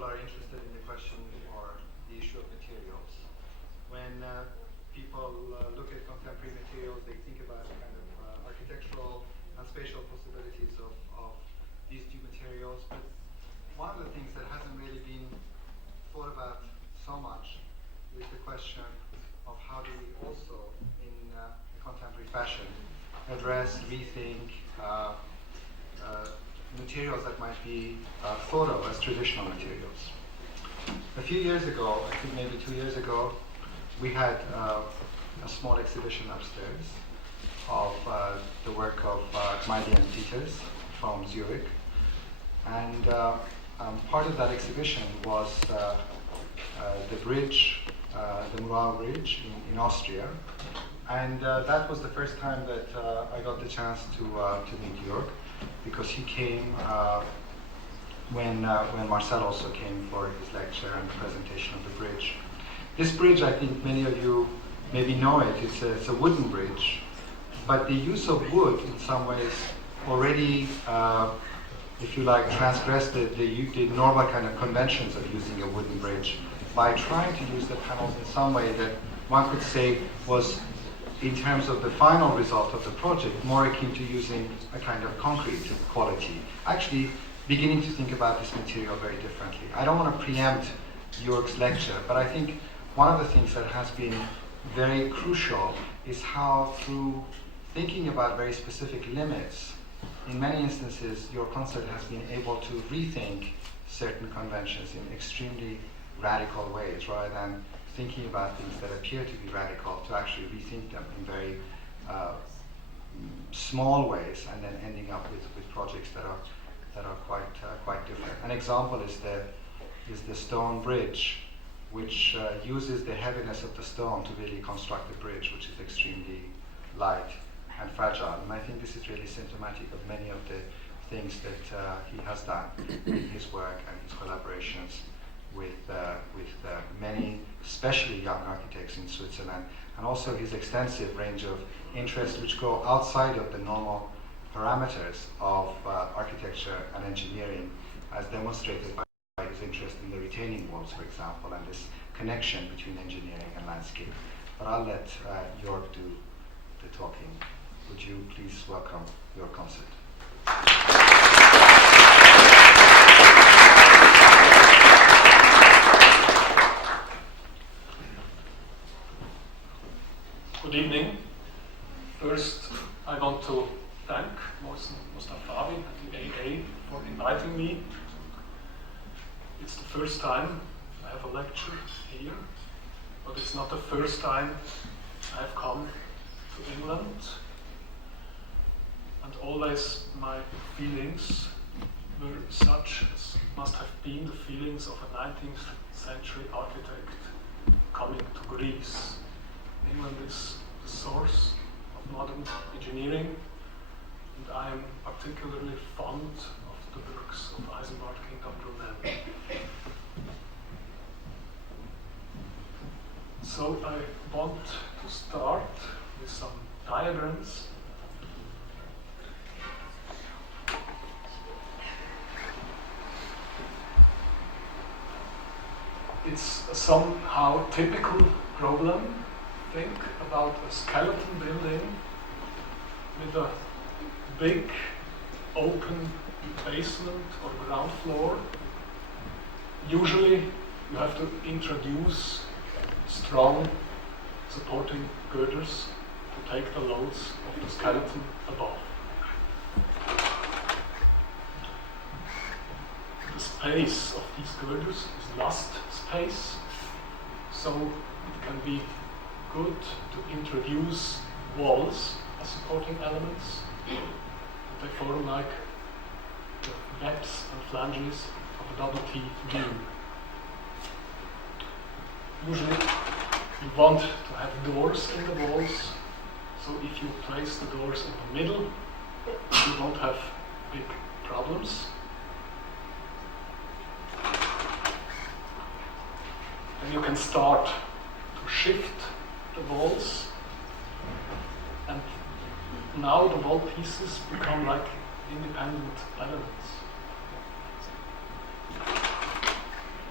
people are interested in the question or the issue of materials. When people look at contemporary materials, they think about kind of architectural and spatial possibilities of these two materials. But one of the things that hasn't really been thought about so much is the question of how do we also, in contemporary fashion, address, rethink materials that might be thought of as traditional materials. A few years ago, I think maybe 2 years ago, we had a small exhibition upstairs of the work of Gmeidi and Peters from Zurich. And part of that exhibition was the bridge, the Murau Bridge in Austria. And that was the first time that I got the chance to meet Jurg, because he came when Marcel also came for his lecture and the presentation of the bridge. This bridge, I think many of you maybe know it. It's a wooden bridge, but the use of wood in some ways already, if you like, transgressed the normal kind of conventions of using a wooden bridge by trying to use the panels in some way that one could say was, in terms of the final result of the project, more akin to using a kind of concrete quality. Actually, beginning to think about this material very differently. I don't want to preempt Jurg's lecture, but I think one of the things that has been very crucial is how, through thinking about very specific limits, in many instances, Jurg Conzett has been able to rethink certain conventions in extremely radical ways, rather than thinking about things that appear to be radical, to actually rethink them in very small ways, and then ending up with projects that are quite different. An example is the stone bridge, which uses the heaviness of the stone to really construct a bridge, which is extremely light and fragile. And I think this is really symptomatic of many of the things that he has done in his work and his collaborations with many, especially young architects in Switzerland, and also his extensive range of interests which go outside of the normal parameters of architecture and engineering, as demonstrated by his interest in the retaining walls, for example, and this connection between engineering and landscape. But I'll let Jurg do the talking. Would you please welcome Jurg Conzett? Good evening. First, I want to thank Mustafavi and the AA for inviting me. It's the first time I have a lecture here, but it's not the first time I've come to England. And always my feelings were such as must have been the feelings of a 19th century architect coming to Greece. England is the source of modern engineering, and I am particularly fond of the works of Eisenbart, King Brunel. So I want to start with some diagrams. It's a somehow typical problem. Think about a skeleton building with a big open basement or ground floor. Usually you have to introduce strong supporting girders to take the loads of the skeleton above. The space of these girders is last space, so it can be good to introduce walls as supporting elements. They form like the webs and flanges of a double T view. Usually you want to have doors in the walls, so if you place the doors in the middle, you won't have big problems. Then you can start to shift the walls, and now the wall pieces become like independent elements.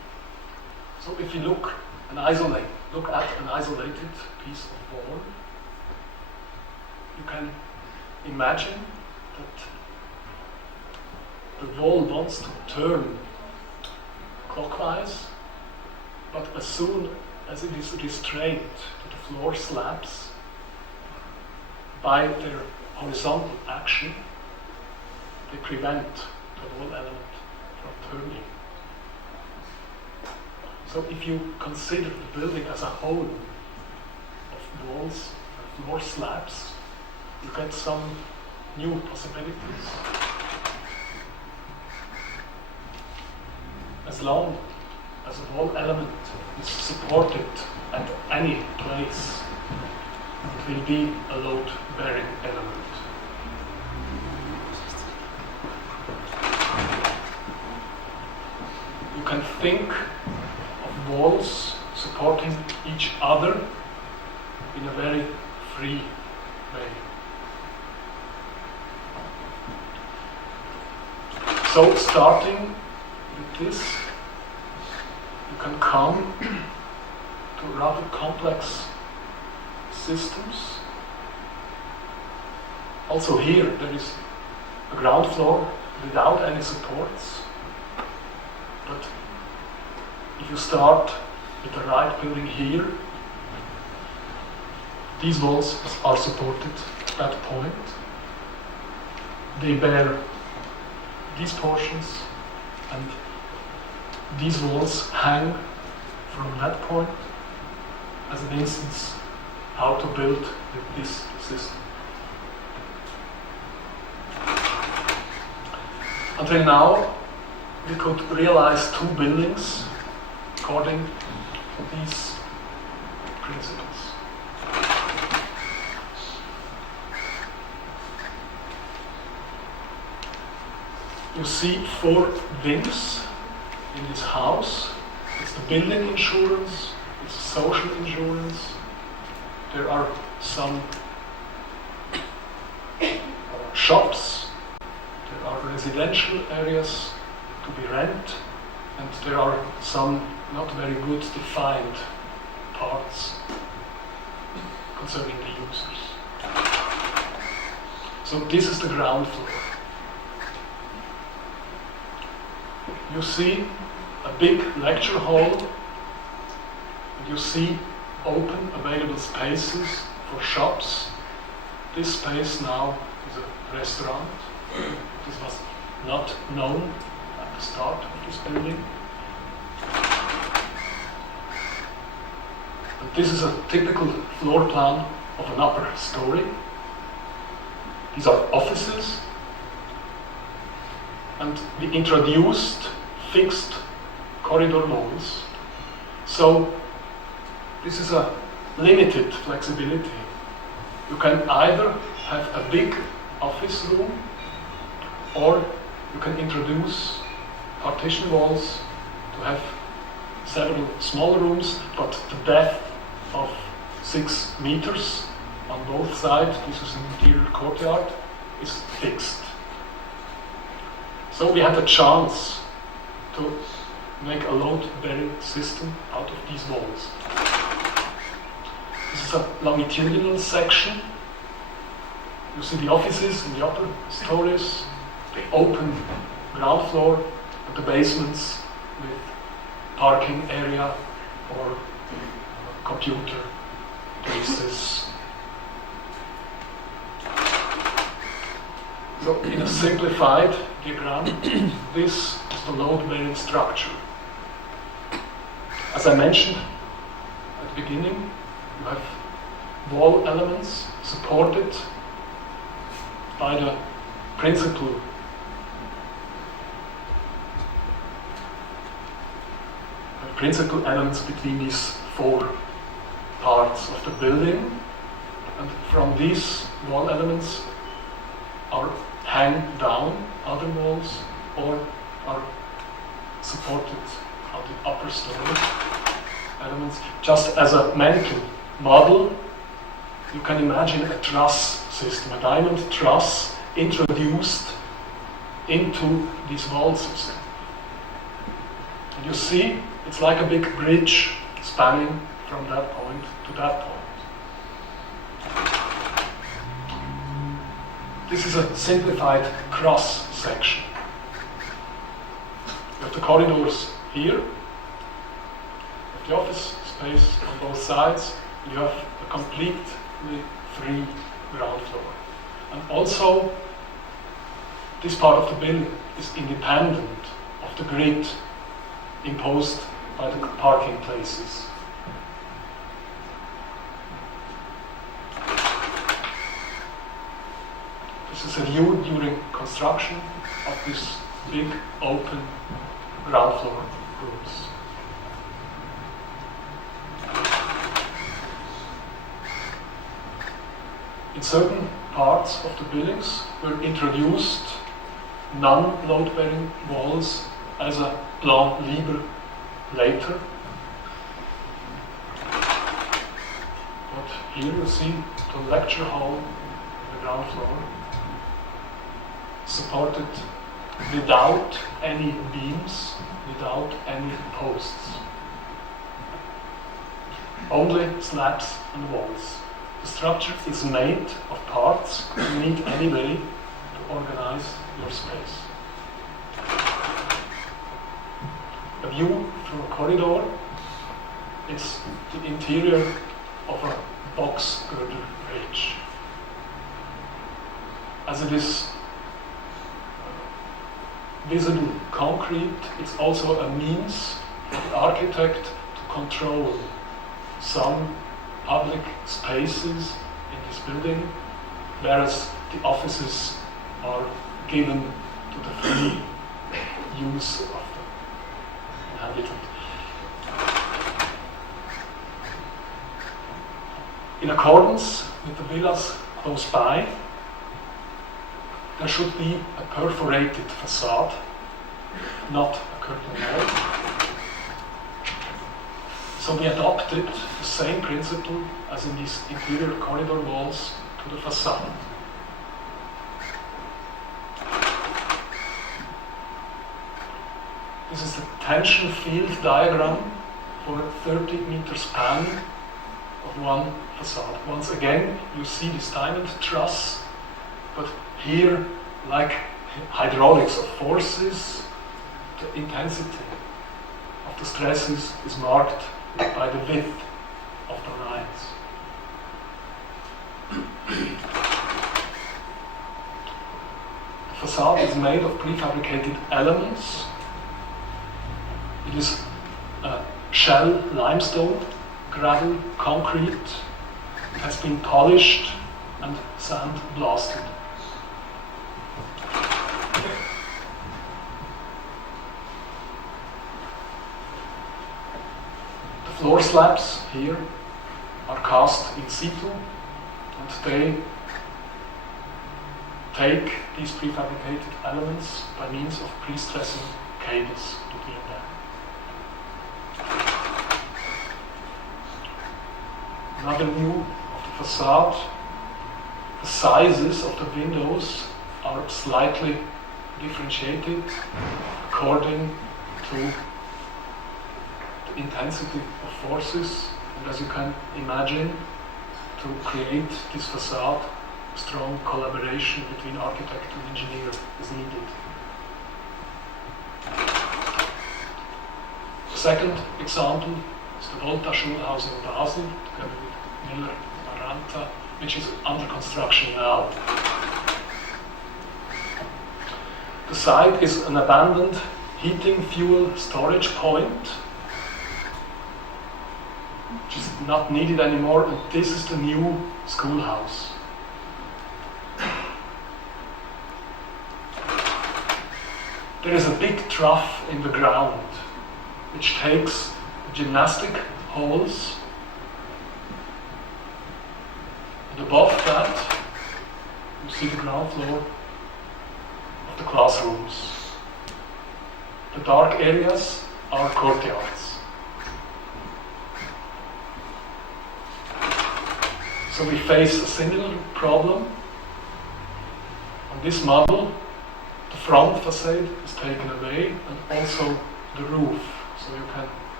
So if you look at an isolated piece of wall, you can imagine that the wall wants to turn clockwise, but as soon as it is restrained to the floor slabs by their horizontal action, they prevent the wall element from turning. So if you consider the building as a whole of walls and floor slabs, you get some new possibilities. As long as a wall element is supported at any place, it will be a load-bearing element. You can think of walls supporting each other in a very free way. So starting with this, you can come to rather complex systems. Also here there is a ground floor without any supports, but if you start with the right building here, these walls are supported at that point. They bear these portions, and these walls hang from that point as an instance how to build with this system. Until now, we could realize two buildings according to these principles. You see 4 wings in this house. It's the building insurance, it's social insurance. There are some shops, there are residential areas to be rented, and there are some not very good defined parts concerning the users. So this is the ground floor. You see a big lecture hall, and you see open available spaces for shops. This space now is a restaurant. This was not known at the start of this building. But this is a typical floor plan of an upper story. These are offices, and we introduced fixed corridor walls. So this is a limited flexibility. You can either have a big office room, or you can introduce partition walls to have several small rooms, but the depth of 6 meters on both sides, this is an interior courtyard, is fixed. So we had a chance to make a load-bearing system out of these walls. This is a longitudinal section. You see the offices in the upper stories, the open ground floor, and the basements with parking area or computer places. So in a simplified diagram, this is the load-bearing structure. As I mentioned at the beginning, you have wall elements supported by the principal elements between these 4 parts of the building, and from these wall elements are hang down other walls or are supported on the upper story elements. Just as a mental model, you can imagine a truss system, a diamond truss introduced into this wall system. And you see It's like a big bridge spanning from that point to that point. This is a simplified cross section. You have the corridors here, you have the office space on both sides, you have a completely free ground floor. And also, this part of the building is independent of the grid imposed by the parking places. This is a view during construction of this big open ground floor rooms. In certain parts of the buildings were introduced non-load-bearing walls as a plan libre later. But here you see the lecture hall, the ground floor, supported without any beams, without any posts. Only slabs and walls. The structure is made of parts you need anyway to organize your space. A view through a corridor, it's the interior of a box girder bridge. As it is visible concrete, it's also a means for the architect to control some public spaces in this building, whereas the offices are given to the free use of the inhabitant. In accordance with the villas close by, there should be a perforated facade, not a curtain wall. So we adopted the same principle as in these interior corridor walls to the facade. This is the tension field diagram for a 30-meter span of one facade. Once again, you see this diamond truss, but here, like hydraulics of forces, the intensity of the stresses is marked by the width of the lines. The facade is made of prefabricated elements. It is shell limestone, gravel, concrete. It has been polished and sand blasted. Floor slabs here are cast in situ, and they take these prefabricated elements by means of pre-stressing cables between them. Another view of the facade, the sizes of the windows are slightly differentiated according to intensity of forces, and as you can imagine, to create this facade, strong collaboration between architect and engineer is needed. The second example is the Volta Schulhaus in Basel, together with Miller Maranta, which is under construction now. The site is an abandoned heating fuel storage point, which is not needed anymore, and this is the new schoolhouse. There is a big trough in the ground, which takes the gymnastic halls, and above that, you see the ground floor of the classrooms. The dark areas are courtyards. So we face a similar problem. On this model, the front facade is taken away and also the roof. So you can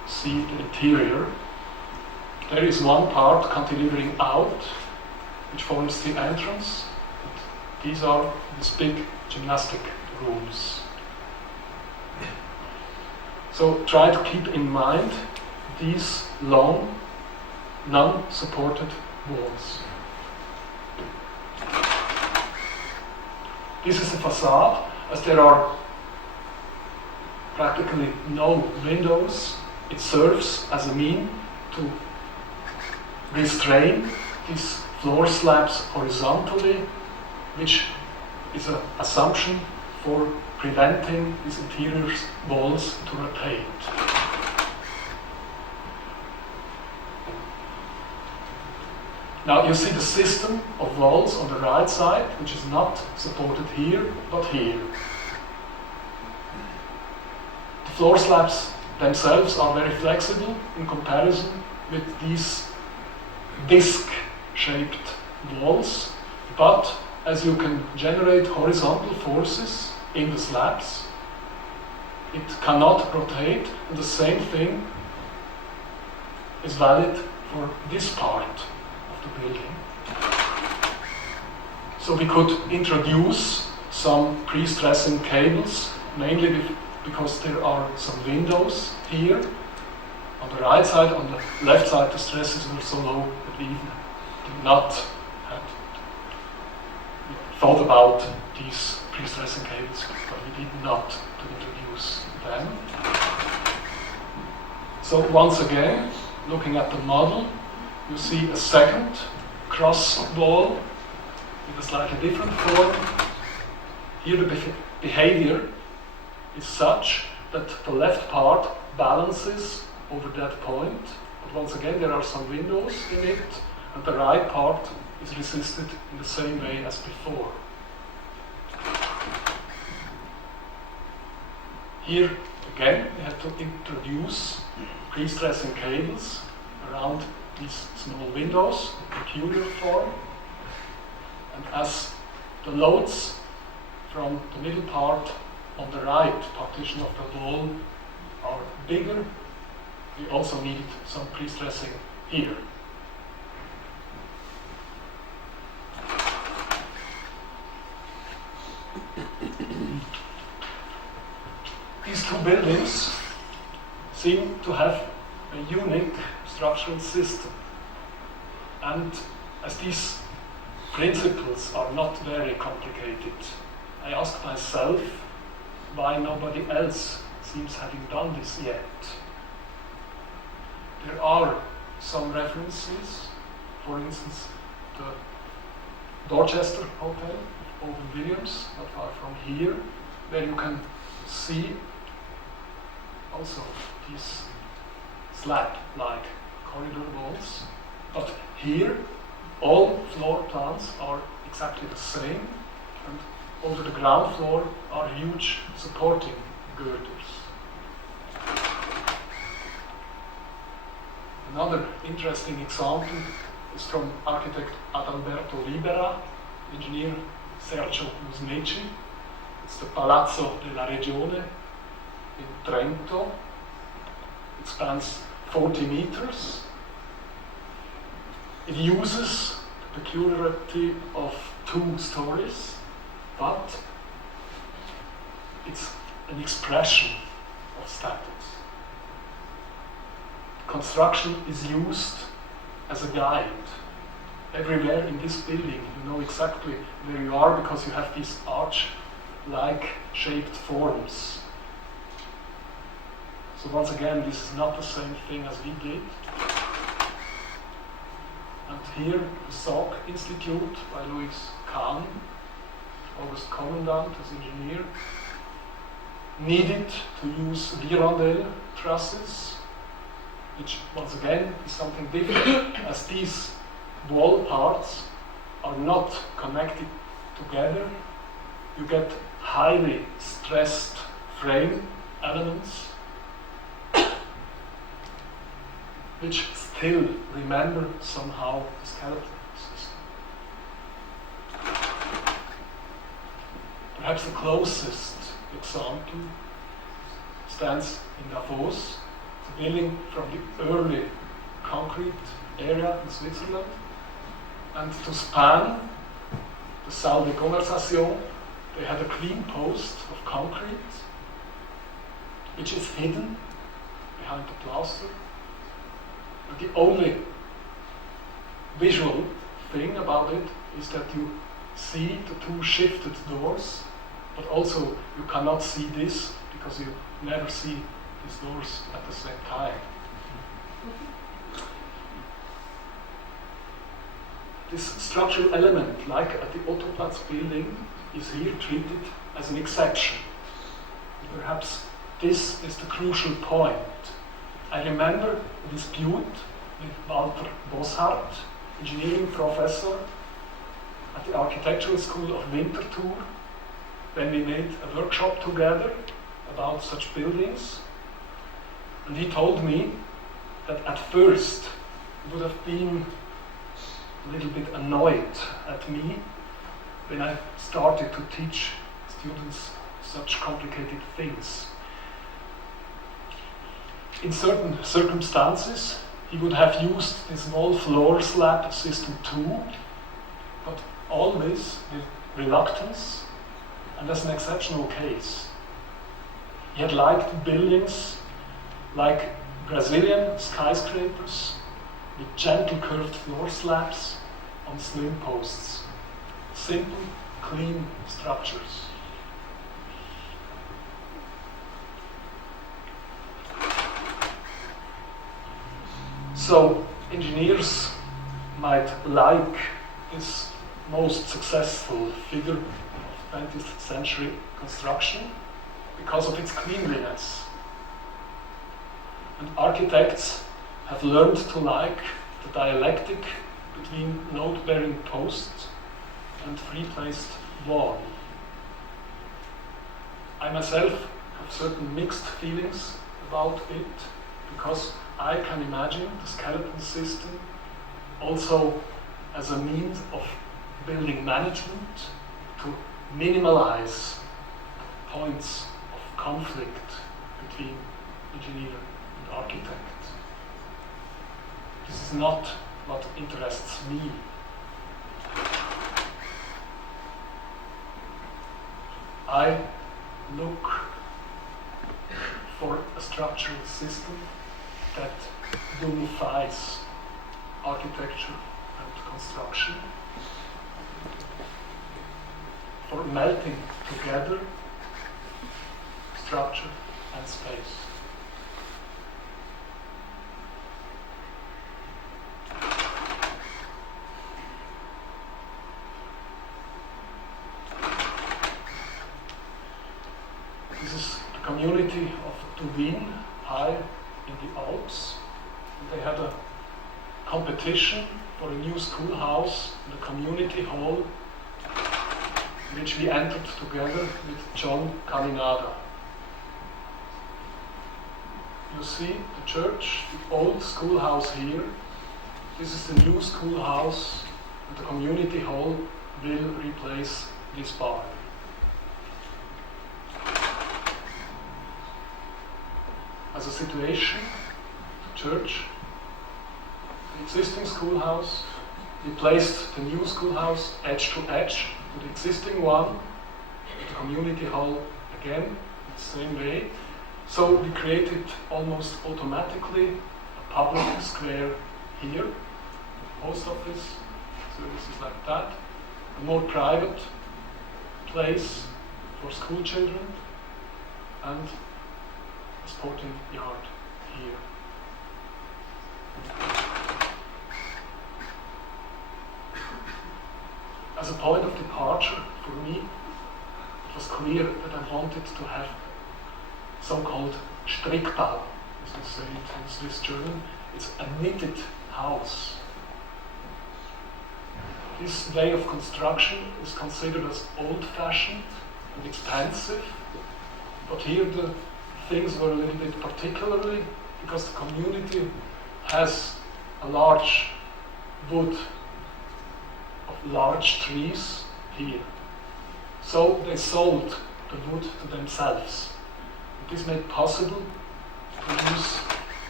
see the interior. There is one part cantilevering out, which forms the entrance. These are these big gymnastic rooms. So try to keep in mind these long, non-supported walls. This is the facade, as there are practically no windows. It serves as a mean to restrain these floor slabs horizontally, which is an assumption for preventing these interior walls to rotate. Now you see the system of walls on the right side, which is not supported here, but here. The floor slabs themselves are very flexible in comparison with these disc-shaped walls, but as you can generate horizontal forces in the slabs, it cannot rotate, and the same thing is valid for this part of the building. So we could introduce some pre-stressing cables, mainly because there are some windows here. On the right side, on the left side, the stresses were so low that we even did not have thought about these pre-stressing cables, but we did not to introduce them. So once again, looking at the model, you see a second cross wall with a slightly different form. Here the behavior is such that the left part balances over that point, but once again there are some windows in it, and the right part is resisted in the same way as before. Here again we have to introduce pre-stressing cables around these small windows, peculiar form, and as the loads from the middle part on the right partition of the wall are bigger, we also needed some pre-stressing here. These two buildings seem to have a unique structural system, and as these principles are not very complicated, I asked myself why nobody else seems having done this yet. There are some references, for instance, the Dorchester Hotel, Owen Williams, not far from here, where you can see also these slab-like corridor walls. But here, all floor plans are exactly the same, and over the ground floor are huge supporting girders. Another interesting example is from architect Adalberto Ribera, engineer Sergio Musneci. It's the Palazzo della Regione in Trento. It spans 40 meters. It uses the peculiarity of 2 stories, but it's an expression of statics. Construction is used as a guide. Everywhere in this building, you know exactly where you are because you have these arch-like shaped forms. So once again, this is not the same thing as we did. And here, the Salk Institute by Louis Kahn, August Commandant as engineer, needed to use Virandel trusses, which once again is something different, as these wall parts are not connected together. You get highly stressed frame elements, which still remember somehow the skeleton system. Perhaps the closest example stands in Davos, the building from the early concrete area in Switzerland, and to span the Salle de Conversation, they had a clean post of concrete, which is hidden behind the plaster. And the only visual thing about it is that you see the two shifted doors, but also you cannot see this because you never see these doors at the same time. This structural element, like at the Ottoplatz building, is here treated as an exception. Perhaps this is the crucial point. I remember a dispute with Walter Bosshardt, engineering professor at the Architectural School of Winterthur, when we made a workshop together about such buildings. And he told me that at first he would have been a little bit annoyed at me when I started to teach students such complicated things. In certain circumstances, he would have used the small floor slab system too, but always with reluctance and as an exceptional case. He had liked buildings like Brazilian skyscrapers with gentle curved floor slabs on slim posts. Simple, clean structures. So, engineers might like this most successful figure of 20th century construction because of its cleanliness. And architects have learned to like the dialectic between load-bearing posts and free-placed wall. I myself have certain mixed feelings about it because I can imagine the skeleton system also as a means of building management to minimalize points of conflict between engineer and architect. This is not what interests me. I look for a structural system that unifies architecture and construction, for melting together structure and space. This is the community of Turin, high in the Alps. They had a competition for a new schoolhouse in the community hall, which we entered together with John Caminada. You see the church, the old schoolhouse here. This is the new schoolhouse, and the community hall will replace this barn. As a situation, the church, the existing schoolhouse, we placed the new schoolhouse edge to edge to the existing one, the community hall again, the same way. So we created almost automatically a public square here, the post office, services like that, a more private place for school children, and a sporting yard here. As a point of departure for me, it was clear that I wanted to have so-called Strickbau, as we say it in Swiss German. It's a knitted house. This way of construction is considered as old-fashioned and expensive, but here the things were a little bit particularly because the community has a large wood of large trees here. So they sold the wood to themselves. This made possible to use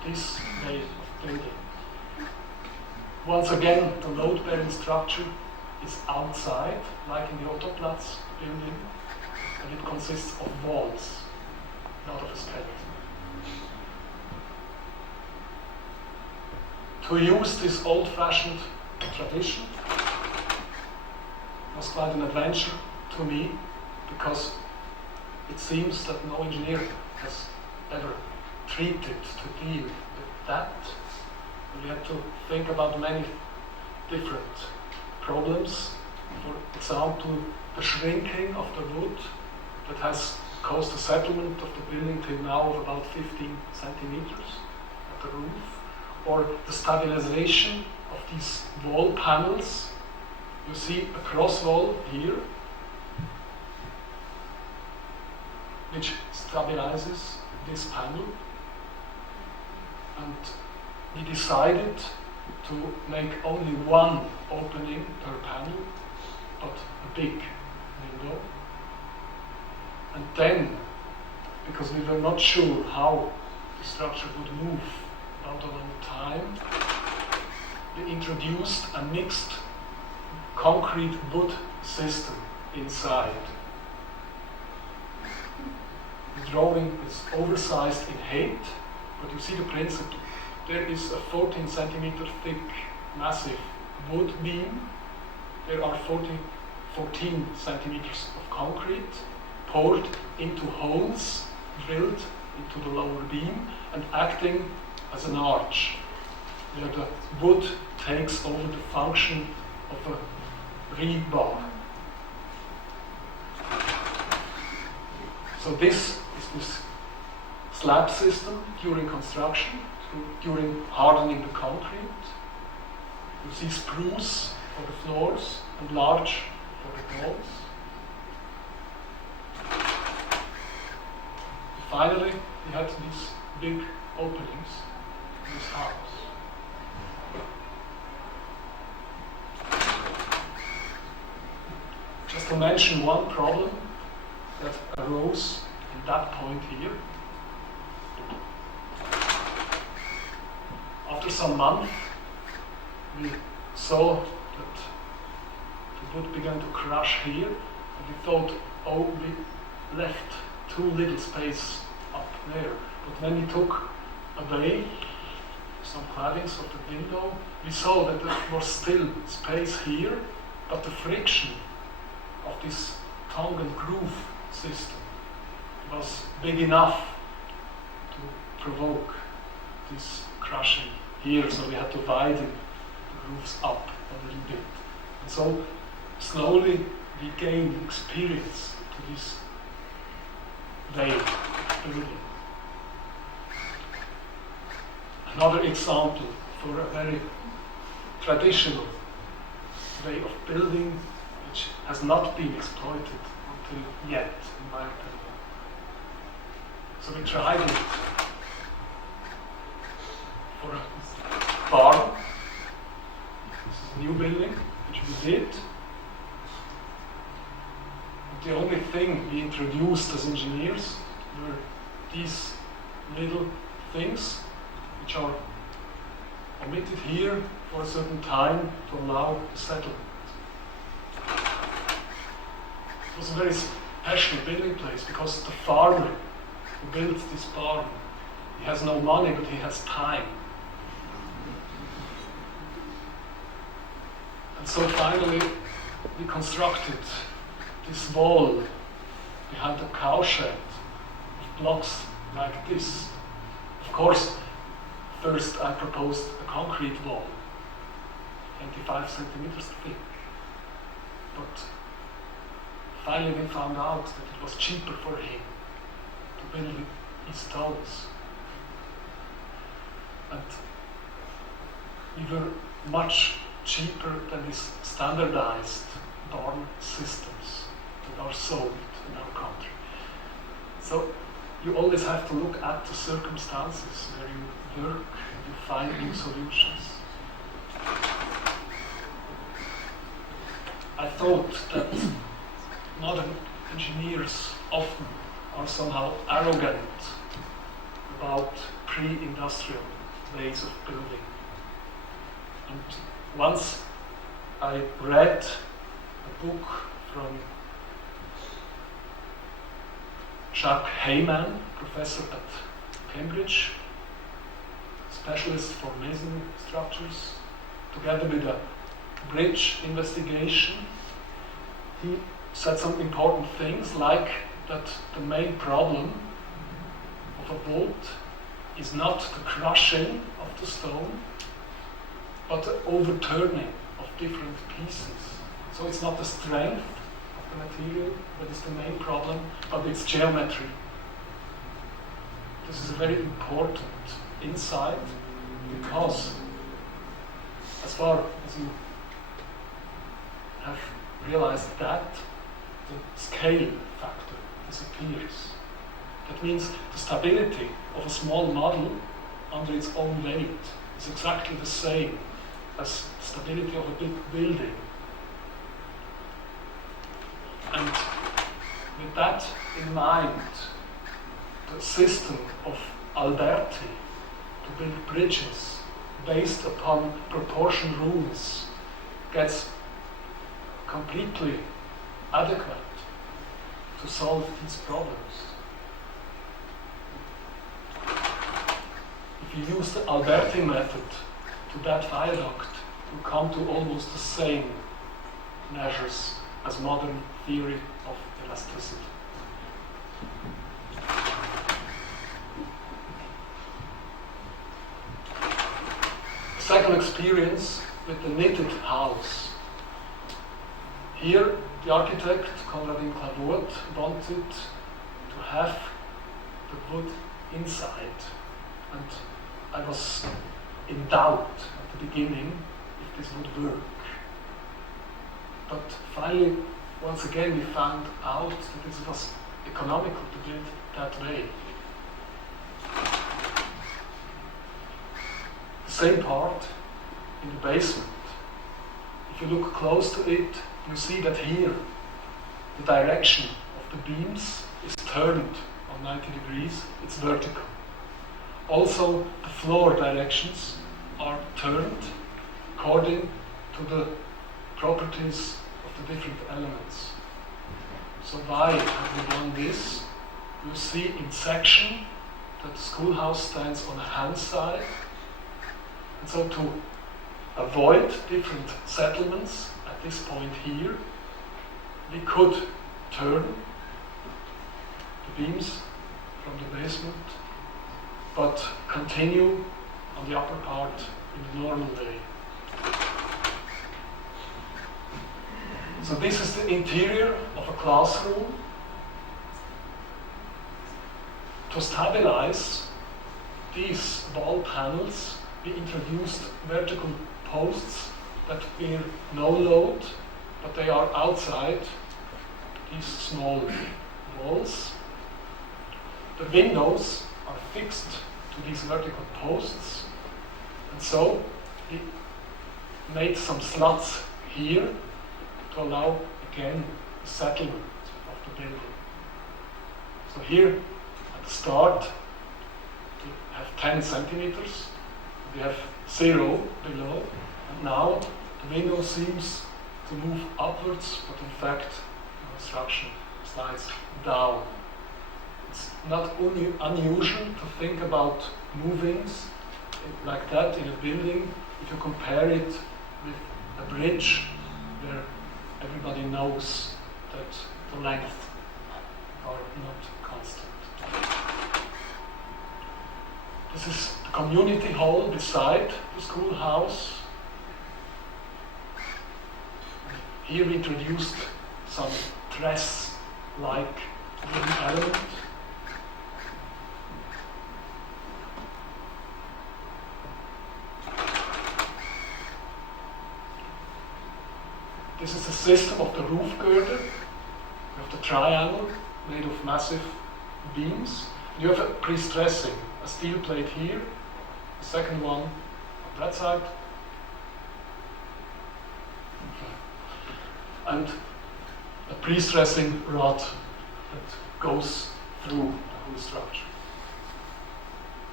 this way of building. Once again, the load-bearing structure is outside, like in the Ottoplatz building, and it consists of walls, not of a skeleton. To use this old-fashioned tradition was quite an adventure to me, because it seems that no engineer has ever treated to deal with that. We had to think about many different problems. For example, the shrinking of the wood that has caused the settlement of the building till now of about 15 centimeters at the roof, or the stabilization of these wall panels. You see a cross wall here, which stabilizes this panel, and we decided to make only one opening per panel, but a big window. And then, because we were not sure how the structure would move out over time, we introduced a mixed concrete wood system inside. The drawing is oversized in height, but you see the principle. There is a 14 centimeter thick, massive wood beam. There are 14 centimeters of concrete poured into holes drilled into the lower beam and acting as an arch, where the wood takes over the function of a rebar. So this is this slab system during construction, during hardening the concrete. You see spruce for the floors and larch for the walls. Finally, we had these big openings in this house. Just to mention one problem that arose in that point here. After some months, we saw that the wood began to crush here, and we thought, oh, we left too little space up there. But when we took away some claddings of the window, we saw that there was still space here, but the friction of this tongue and groove system was big enough to provoke this crushing here, so we had to widen the grooves up a little bit. And so slowly we gained experience to this way of building. Another example for a very traditional way of building, which has not been exploited until yet, in my opinion. So we tried it for a barn. This is a new building, which we did. But the only thing we introduced as engineers were these little things, which are omitted here for a certain time to allow the settlement. It was a very special building place because the farmer who built this barn, he has no money, but he has time. And so finally we constructed this wall behind the cowshed of blocks like this. Of course, first I proposed a concrete wall, 25 centimeters thick. But finally we found out that it was cheaper for him to build with his stones. And we were much cheaper than these standardized barn systems that are sold in our country. So you always have to look at the circumstances where you work and you find new solutions. I thought that modern engineers often are somehow arrogant about pre-industrial ways of building. And once I read a book from Jacques Heyman, professor at Cambridge, specialist for mason structures, together with a bridge investigation. He said some important things, like that the main problem of a bolt is not the crushing of the stone, but the overturning of different pieces. So it's not the strength of the material that is the main problem, but its geometry. This is a very important insight, because as far as you have realized that, the scale factor disappears. That means the stability of a small model under its own weight is exactly the same as the stability of a big building. And with that in mind, the system of Alberti to build bridges based upon proportion rules gets completely adequate to solve these problems. If you use the Alberti method to that viaduct, you come to almost the same measures as modern theory of elasticity. Second experience with the knitted house. Here, the architect, Conradin Clairvaux, wanted to have the wood inside, and I was in doubt at the beginning if this would work. But finally, once again, we found out that this was economical to build that way. The same part in the basement. If you look close to it, you see that here the direction of the beams is turned on 90 degrees, it's vertical. Also, the floor directions are turned according to the properties of the different elements. So why have we done this? You see in section that the schoolhouse stands on a hand side, and so to avoid different settlements at this point here, we could turn the beams from the basement, but continue on the upper part in the normal way. So this is the interior of a classroom. To stabilize these wall panels, we introduced vertical posts that bear no load, but they are outside these small walls. The windows are fixed to these vertical posts, and so we made some slots here to allow again the settlement of the building. So here at the start we have 10 centimeters, we have 0 below, and now the window seems to move upwards, but in fact the construction slides down. It's not unusual to think about movings like that in a building if you compare it with a bridge where everybody knows that the length are not constant. This is the community hall beside the schoolhouse. Here we introduced some dress-like wooden element. This is the system of the roof girder. You have the triangle made of massive beams. You have a pre-stressing, a steel plate here, the second one on that side, and a pre-stressing rod that goes through the whole structure.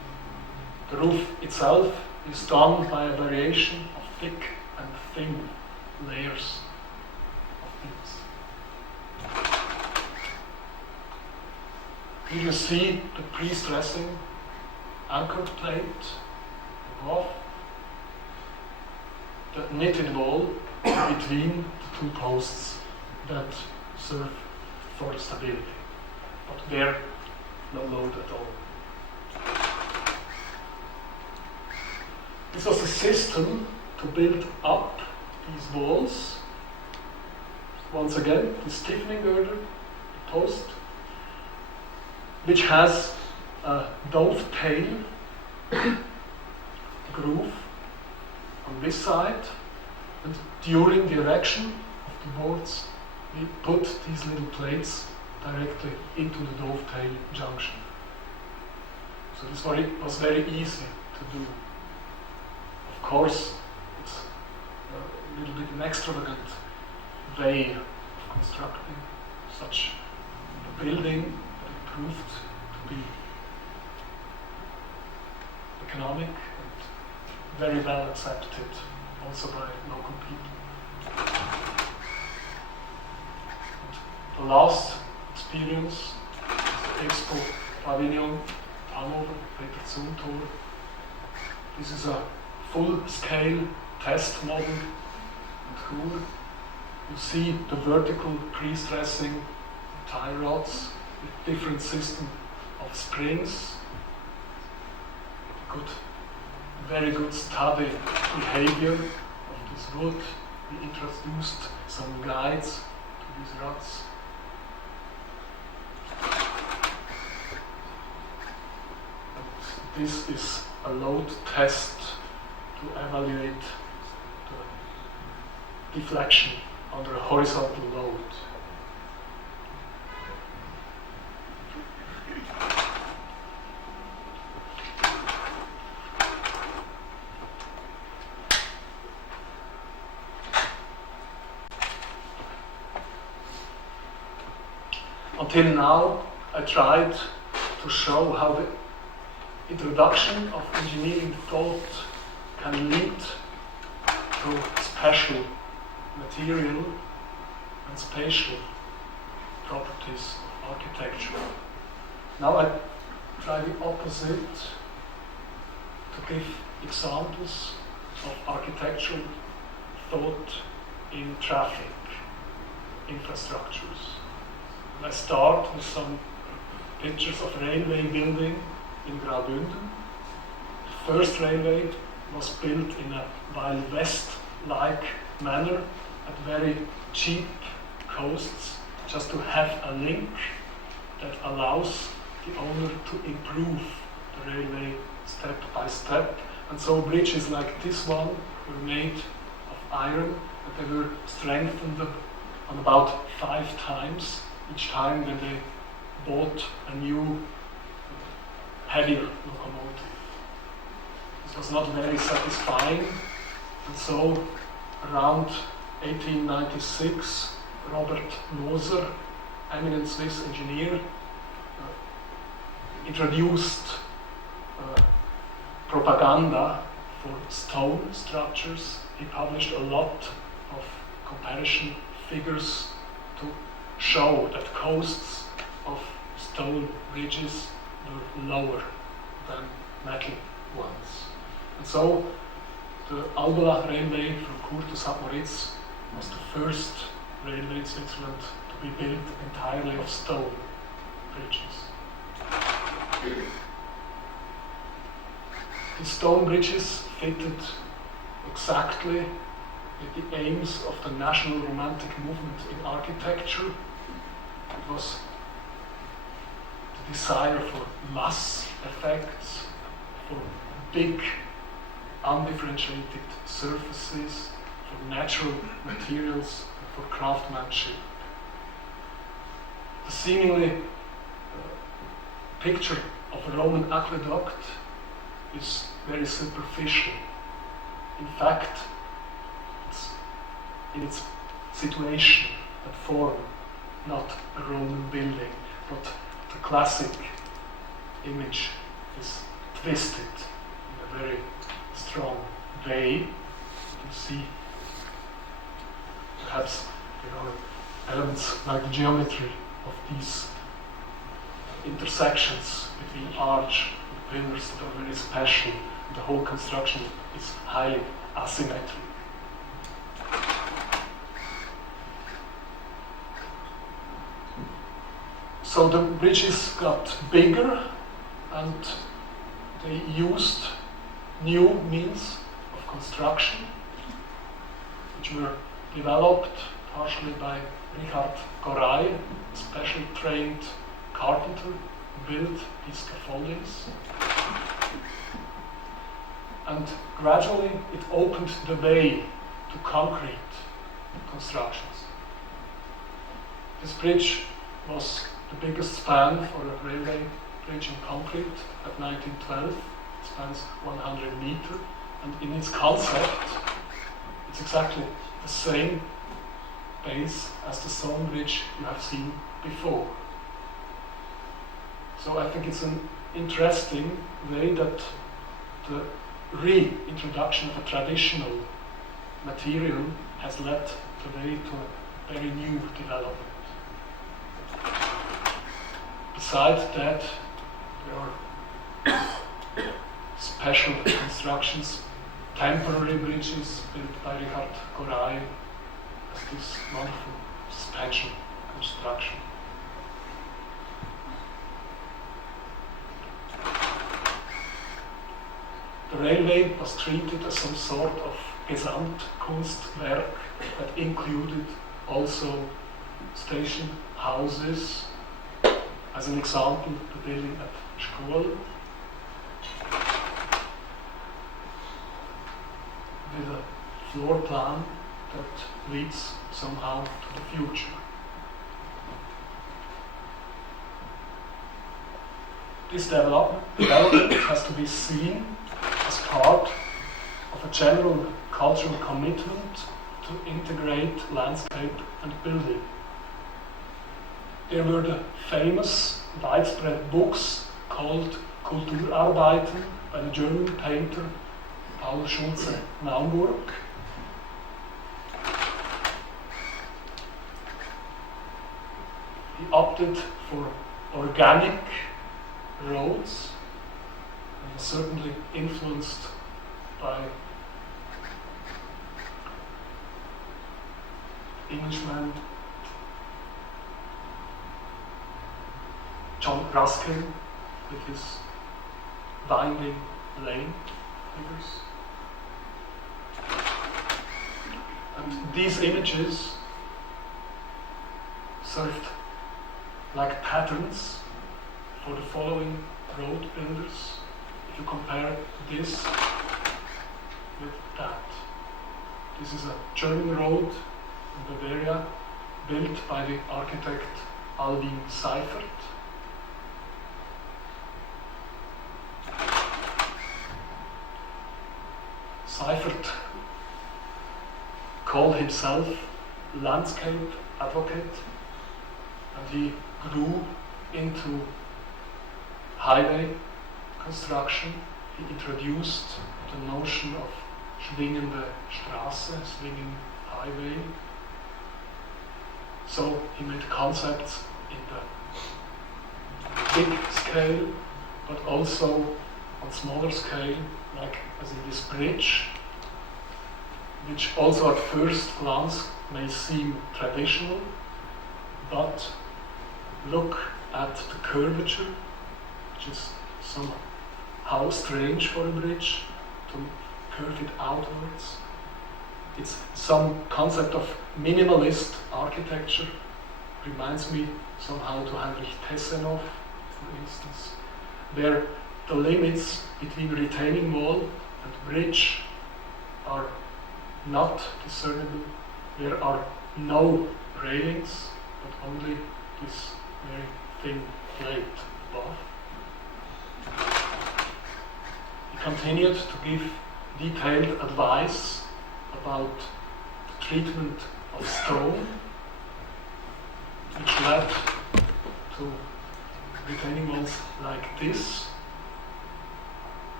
The roof itself is done by a variation of thick and thin layers of beams. Here you see the pre-stressing anchor plate above, the knitted wall between the two posts that serve for stability, but bear no load at all. This was a system to build up these walls. Once again, the stiffening girder, the post, which has a dovetail groove on this side, and during the erection of the boards, we put these little plates directly into the dovetail junction. So this was very easy to do. Of course, it's a little bit an extravagant way of constructing such a building, but it proved to be economic and very well accepted also by local people. And the last experience is the Expo Pavilion Hannover, Peter Zumthor. This is a full-scale test model and tour. You see the vertical pre-stressing tie rods with different system of springs. Very good study behavior of this wood. We introduced some guides to these rods. And this is a load test to evaluate the deflection under a horizontal load. Until now, I tried to show how the introduction of engineering thought can lead to special material and spatial properties of architecture. Now I try the opposite, to give examples of architectural thought in traffic infrastructures. I start with some pictures of railway building in Graubünden. The first railway was built in a Wild West-like manner at very cheap costs, just to have a link that allows the owner to improve the railway step by step. And so bridges like this one were made of iron, and they were strengthened on about 5 times each time when they bought a new, heavier locomotive. This was not very satisfying, and so around 1896, Robert Moser, eminent Swiss engineer, introduced propaganda for stone structures. He published a lot of comparison figures to show that costs of stone bridges were lower than metal ones. And so the Albula railway from Chur to St. Moritz was the first railway in Switzerland to be built entirely of stone bridges. These stone bridges fitted exactly with the aims of the national romantic movement in architecture. It was the desire for mass effects, for big, undifferentiated surfaces, for natural materials, for craftsmanship. The seemingly picture of a Roman aqueduct is very superficial. In fact, it's in its situation and form not a Roman building, but the classic image is twisted very strong way. You see perhaps elements like the geometry of these intersections between arch and pillars that are very special. The whole construction is highly asymmetric. So the bridges got bigger and they used new means of construction, which were developed partially by Richard Goray, a specially trained carpenter who built these scaffoldings. And gradually it opened the way to concrete constructions. This bridge was the biggest span for a railway bridge in concrete at 1912. It spans 100 meters, and in its concept, it's exactly the same base as the stone bridge you have seen before. So I think it's an interesting way that the reintroduction of a traditional material has led today to a very new development. Besides that, there are special constructions, temporary bridges built by Richard Goray as this wonderful suspension construction. The railway was treated as some sort of Gesamtkunstwerk that included also station houses. As an example, the building at Schkuhl with a floor plan that leads somehow to the future. This development has to be seen as part of a general cultural commitment to integrate landscape and building. There were the famous widespread books called Kulturarbeiten by the German painter Paul Schulze-Naumburg. He opted for organic roads and was certainly influenced by Englishman John Ruskin with his winding lane figures. And these images served like patterns for the following road builders. If you compare this with that. This is a German road in Bavaria built by the architect Alwin Seifert. Seifert called himself landscape advocate, and he grew into highway construction. He introduced the notion of schwingende Straße, swinging highway. So he made concepts in the big scale, but also on smaller scale, like as in this bridge, which also at first glance may seem traditional, but look at the curvature, which is somehow strange for a bridge to curve it outwards. It's some concept of minimalist architecture, reminds me somehow to Heinrich Tessenow, for instance, where the limits between retaining wall and bridge are not discernible. There are no railings, but only this very thin plate above. He continued to give detailed advice about the treatment of stone, which led to retaining walls like this,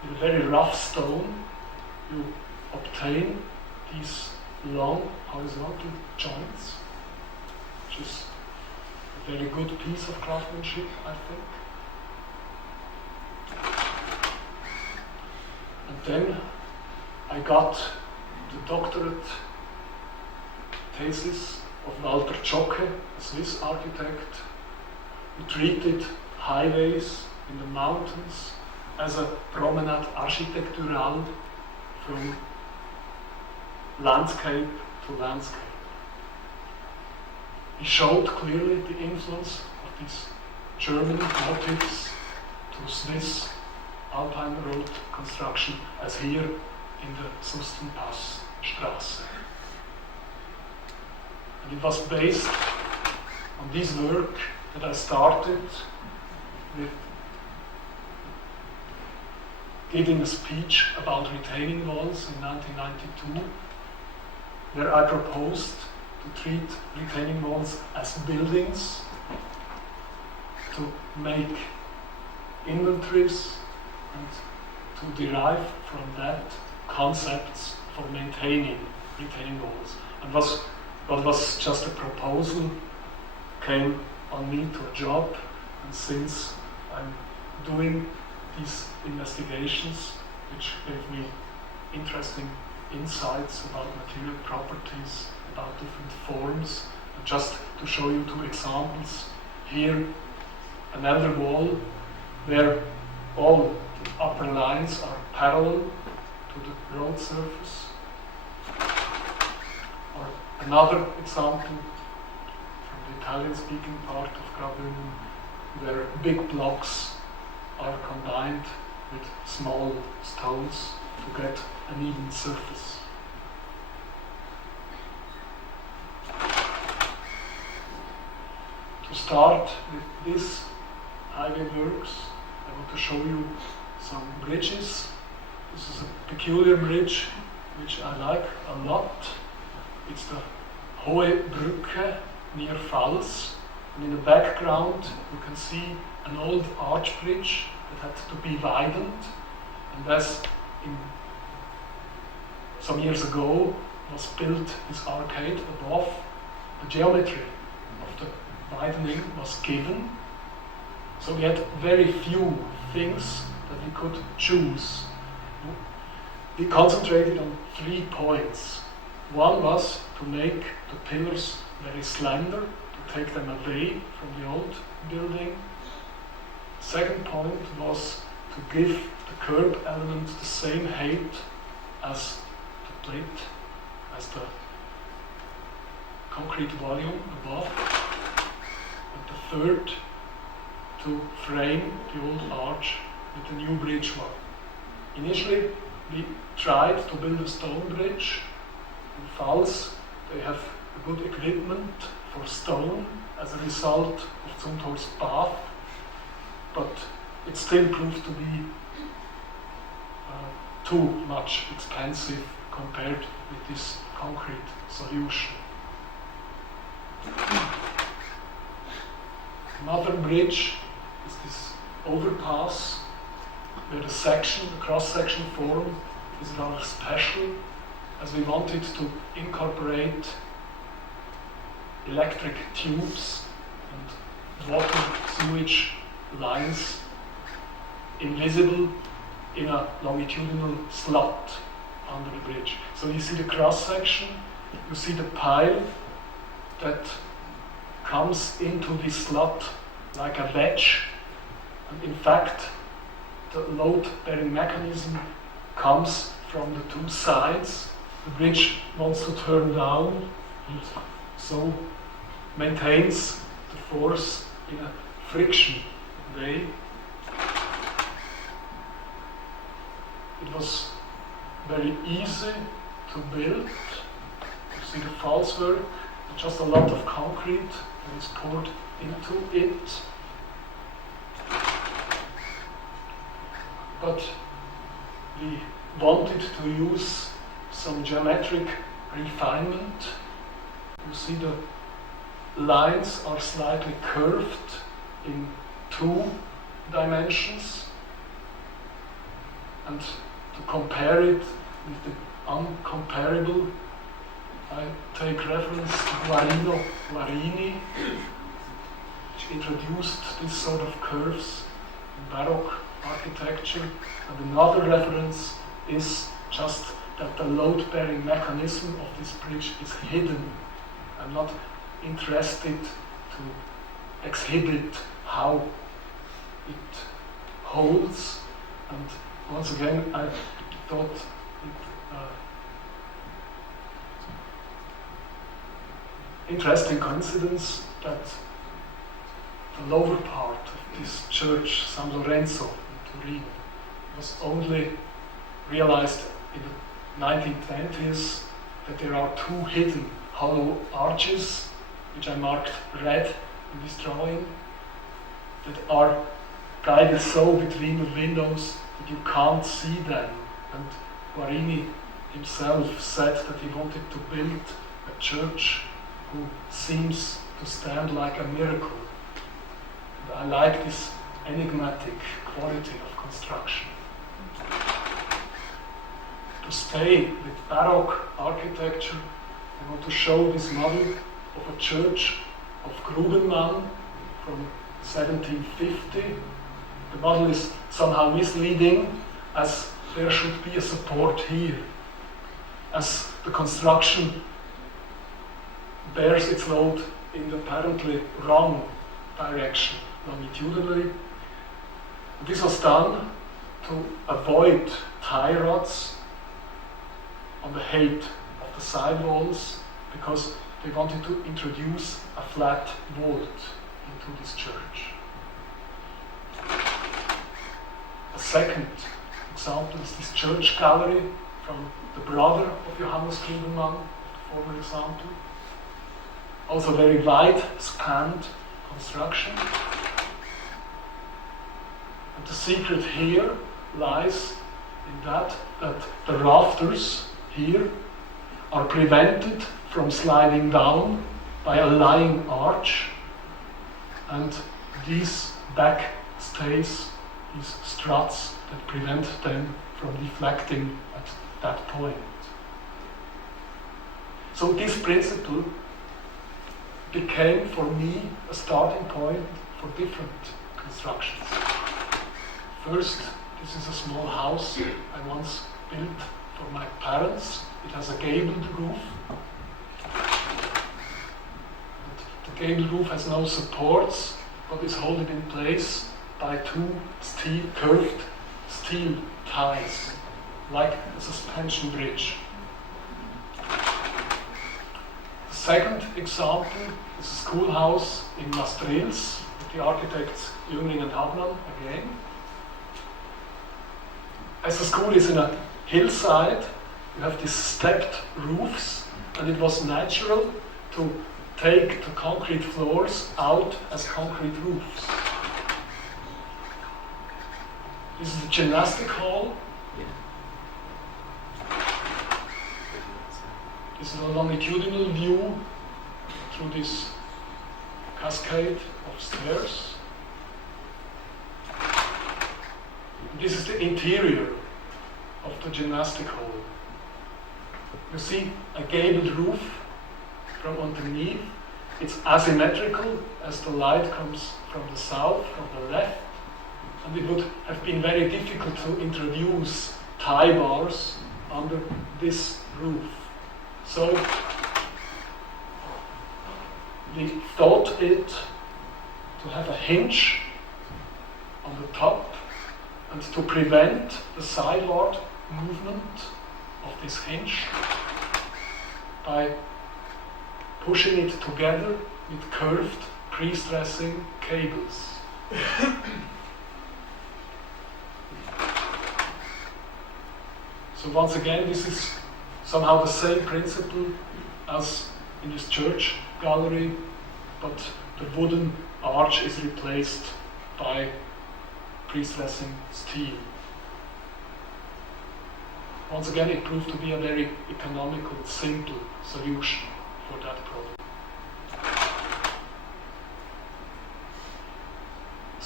with a very rough stone, you obtain these long horizontal joints, which is a very good piece of craftsmanship, I think. And then I got the doctorate thesis of Walter Zschokke, a Swiss architect, who treated highways in the mountains as a promenade architecturale from landscape to landscape. He showed clearly the influence of these German motifs to Swiss Alpine road construction, as here in the Sustenpassstraße. And it was based on this work that I started with giving a speech about retaining walls in 1992, where I proposed to treat retaining walls as buildings, to make inventories and to derive from that concepts for maintaining retaining walls. And what was just a proposal came on me to a job, and since I'm doing these investigations, which gave me interesting insights about material properties, about different forms. And just to show you two examples, here another wall where all the upper lines are parallel to the road surface. Or another example from the Italian-speaking part of Graubünden, where big blocks are combined with small stones to get an even surface. To start with this highway works, I want to show you some bridges. This is a peculiar bridge which I like a lot. It's the Hohe Brücke near Pfalz, and in the background you can see an old arch bridge that had to be widened, and as in some years ago was built this arcade above, the geometry of the widening was given, so we had very few things that we could choose. We concentrated on 3 points. One was to make the pillars very slender, to take them away from the old building. Second point was to give the curb element the same height as the plate, as the concrete volume above. And the third, to frame the old arch with the new bridge wall. Initially, we tried to build a stone bridge. In Pfalz, they have good equipment for stone as a result of Zumthor's path, but it still proved to be too much expensive compared with this concrete solution. Another bridge is this overpass, where the cross-section form is rather special, as we wanted to incorporate electric tubes and water sewage lines invisible in a longitudinal slot under the bridge. So you see the cross-section, you see the pile that comes into this slot like a wedge, and in fact the load-bearing mechanism comes from the 2 sides. The bridge wants to turn down and so maintains the force in a friction way. It was very easy to build. You see the false work, just a lot of concrete that is poured into it. But we wanted to use some geometric refinement. You see the lines are slightly curved in 2 dimensions. and to compare it with the uncomparable, I take reference to Guarini, which introduced this sort of curves in Baroque architecture. And another reference is just that the load-bearing mechanism of this bridge is hidden. I'm not interested to exhibit how it holds. And once again, I thought it interesting coincidence that the lower part of this church, San Lorenzo in Turin, was only realized in the 1920s, that there are two hidden hollow arches, which I marked red in this drawing, that are guided so between the windows that you can't see them. And Guarini himself said that he wanted to build a church who seems to stand like a miracle. And I like this enigmatic quality of construction. To stay with Baroque architecture, I want to show this model of a church of Gartmann from 1750. The model is somehow misleading, as there should be a support here, as the construction bears its load in the apparently wrong direction, longitudinally. This was done to avoid tie rods on the height of the side walls, because they wanted to introduce a flat vault into this church. A second example is this church gallery from the brother of Johannes Gartmann, the former example. Also very wide spanned construction. And the secret here lies in that the rafters here are prevented from sliding down by a lying arch, and these back stays, these struts that prevent them from deflecting at that point. So this principle became for me a starting point for different constructions. First, this is a small house I once built for my parents. It has a gabled roof. And the gabled roof has no supports, but is held in place by two curved steel ties, like a suspension bridge. The second example is a schoolhouse in Maastricht, with the architects Jüngling and Hartmann again. As the school is in a hillside, you have these stepped roofs, and it was natural to take the concrete floors out as concrete roofs. This is the gymnastic hall. This is a longitudinal view through this cascade of stairs. And this is the interior of the gymnastic hall. You see a gabled roof from underneath. It's asymmetrical as the light comes from the south, from the left, and it would have been very difficult to introduce tie bars under this roof. So we thought it to have a hinge on the top and to prevent the sideward movement of this hinge by pushing it together with curved pre-stressing cables. So once again, this is somehow the same principle as in this church gallery, but the wooden arch is replaced by pre-stressing steel. Once again, it proved to be a very economical, simple solution for that problem.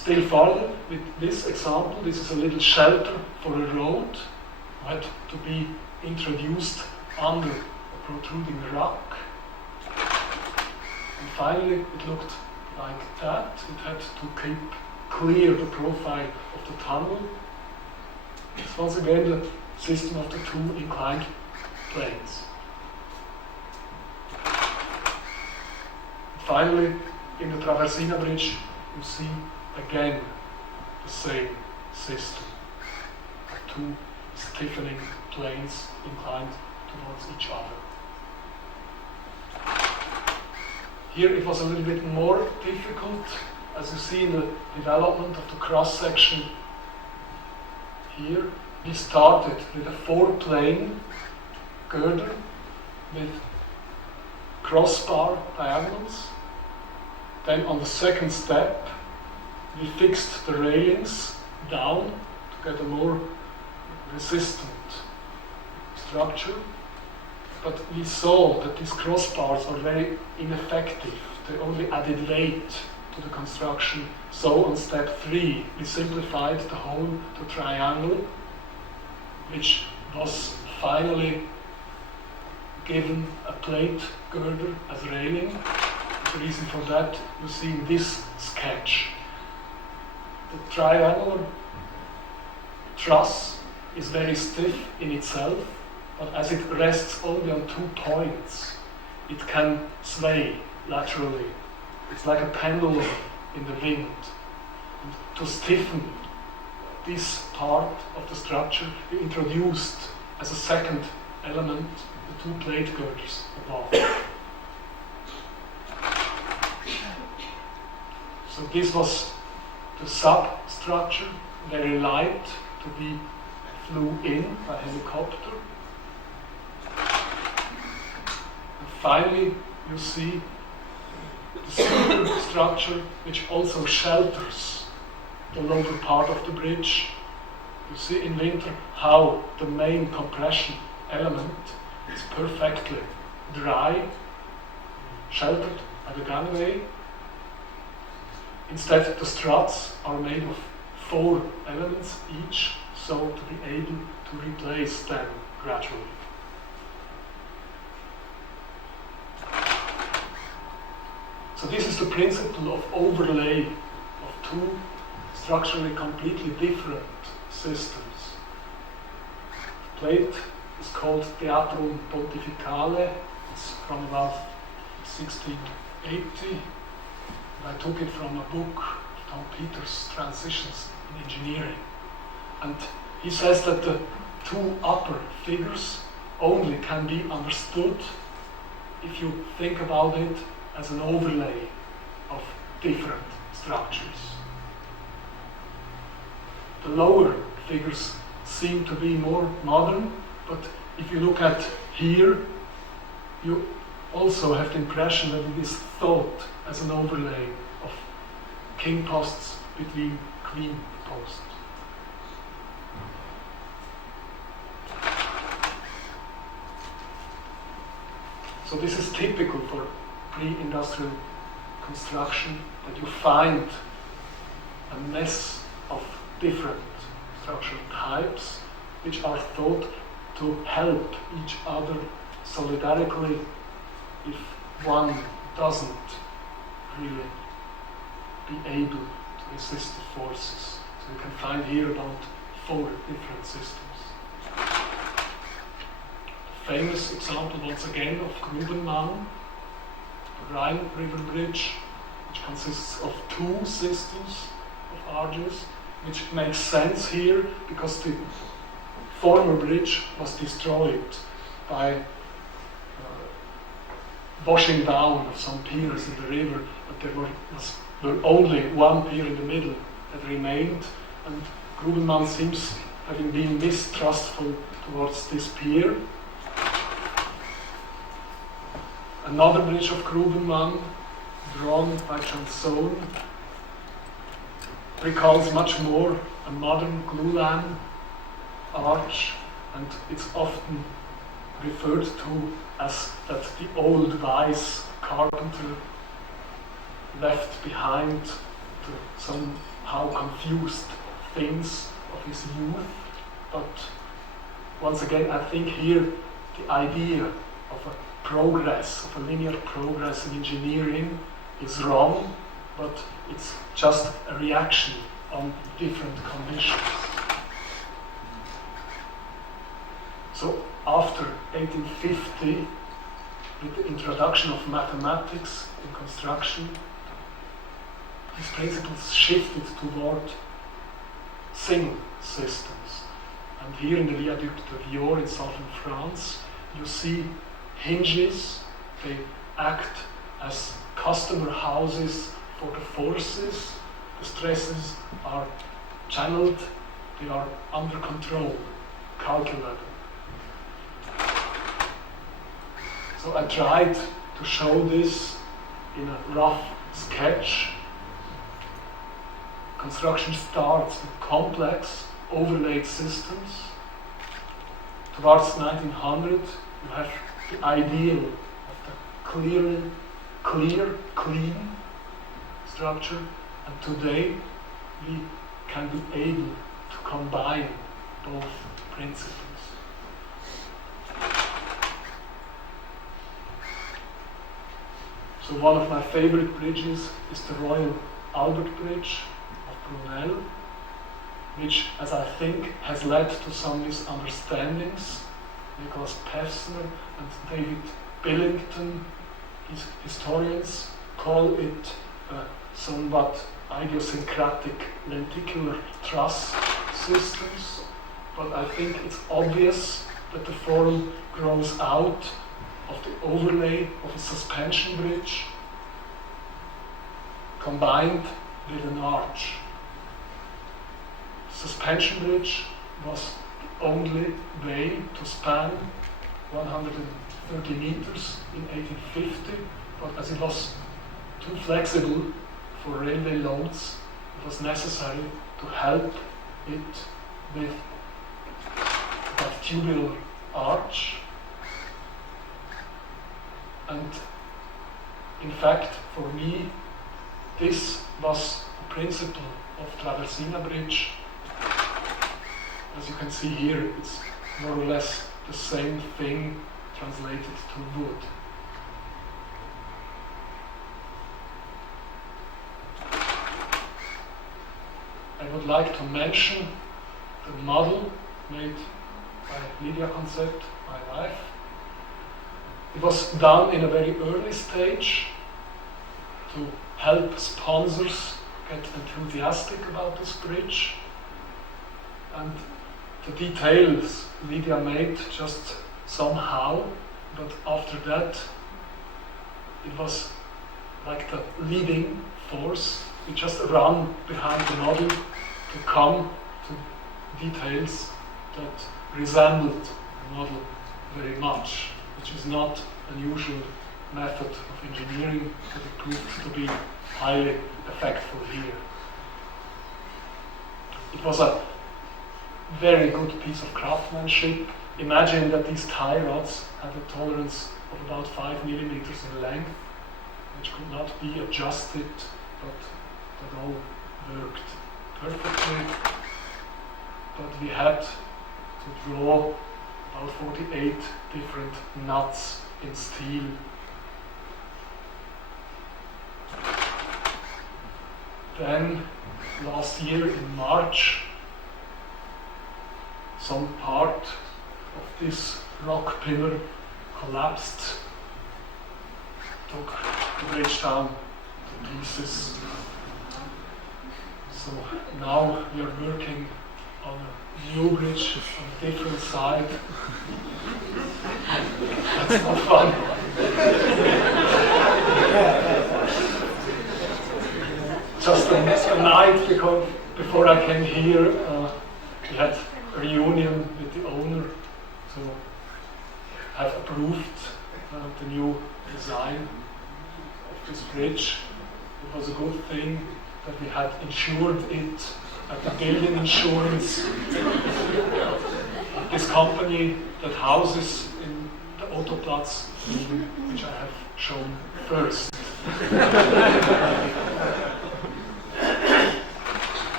still further with this example. This is a little shelter for a road, had to be introduced under a protruding rock. And finally, it looked like that. It had to keep clear the profile of the tunnel. It's once again the system of the two inclined planes. Finally, in the Traversina bridge, you see again the same system. Two stiffening planes inclined towards each other. Here it was a little bit more difficult, as you see in the development of the cross-section. Here we started with a 4-plane girder with crossbar diagonals. Then on the second step we fixed the railings down to get a more resistant structure. But we saw that these crossbars are very ineffective. They only added weight to the construction. So on step 3 we simplified the whole to triangle, which was finally given a plate girder as railing. The reason for that you see in this sketch. The triangular truss is very stiff in itself, but as it rests only on 2 points, it can sway laterally. It's like a pendulum in the wind. And to stiffen this part of the structure, we introduced as a second element the 2 plate girders above. So this was the substructure, very light, to be flew in by helicopter. And finally, you see the superstructure, which also shelters the lower part of the bridge. You see in winter how the main compression element is perfectly dry, sheltered by the gangway. Instead, the struts are made of 4 elements each, so to be able to replace them gradually. So this is the principle of overlay of 2 structurally completely different systems. The plate is called Theatrum Pontificale. It's from about 1680. I took it from a book of Tom Peters, Transitions in Engineering. And he says that the 2 upper figures only can be understood if you think about it as an overlay of different structures. The lower figures seem to be more modern, but if you look at here, you also have the impression that it is thought as an overlay of king posts between queen posts. So this is typical for pre-industrial construction, that you find a mess of different structural types which are thought to help each other solidarically if one doesn't really be able to resist the forces. So you can find here about 4 different systems. A famous example once again of Grubenmann, the Rhine River Bridge, which consists of 2 systems of arches, which makes sense here because the former bridge was destroyed by washing down of some piers in the river, but there were only 1 pier in the middle that remained, and Grubenmann seems having been mistrustful towards this pier. Another bridge of Grubenmann, drawn by Janson, recalls much more a modern glulam arch, and it's often referred to as that the old wise carpenter left behind to some how confused things of his youth. But once again, I think here the idea of a progress, of a linear progress in engineering is wrong, but it's just a reaction on different conditions. So after 1850, with the introduction of mathematics in construction, these principles shifted toward single systems. And here in the Viaduc de Vior in southern France, you see hinges. They act as customer houses for the forces. The stresses are channeled, they are under control, calculated. So I tried to show this in a rough sketch. Construction starts with complex overlaid systems. Towards 1900, you have the ideal of the clear, clean structure, and today we can be able to combine both principles. So one of my favorite bridges is the Royal Albert Bridge of Brunel, which, as I think, has led to some misunderstandings. Nicholas Pevsner and David Billington, historians, call it somewhat idiosyncratic lenticular truss systems, but I think it's obvious that the form grows out of the overlay of a suspension bridge combined with an arch. Suspension bridge was the only way to span 130 meters in 1850, but as it was too flexible for railway loads, it was necessary to help it with that tubular arch. And in fact, for me, this was the principle of Traversina Bridge. As you can see here, it's more or less the same thing translated to wood. I would like to mention the model made by Jurg Conzett, my wife. It was done in a very early stage to help sponsors get enthusiastic about this bridge. And the details Lydia made just somehow, but after that it was like the leading force. We just ran behind the model to come to details that resembled the model very much, which is not a usual method of engineering, but it proved to be highly effective here. It was a very good piece of craftsmanship. Imagine that these tie rods had a tolerance of about 5 millimeters in length, which could not be adjusted, but that all worked perfectly. But we had to draw about 48 different nuts in steel. Then, last year in March, some part of this rock pillar collapsed, took the bridge down to pieces. So now we are working on a new bridge on a different side. That's not fun. Just a night before I came here, we had a reunion with the owner to have approved the new design of this bridge. It was a good thing that we had insured it at the building insurance. This company that houses in the Autoplatz, which I have shown first.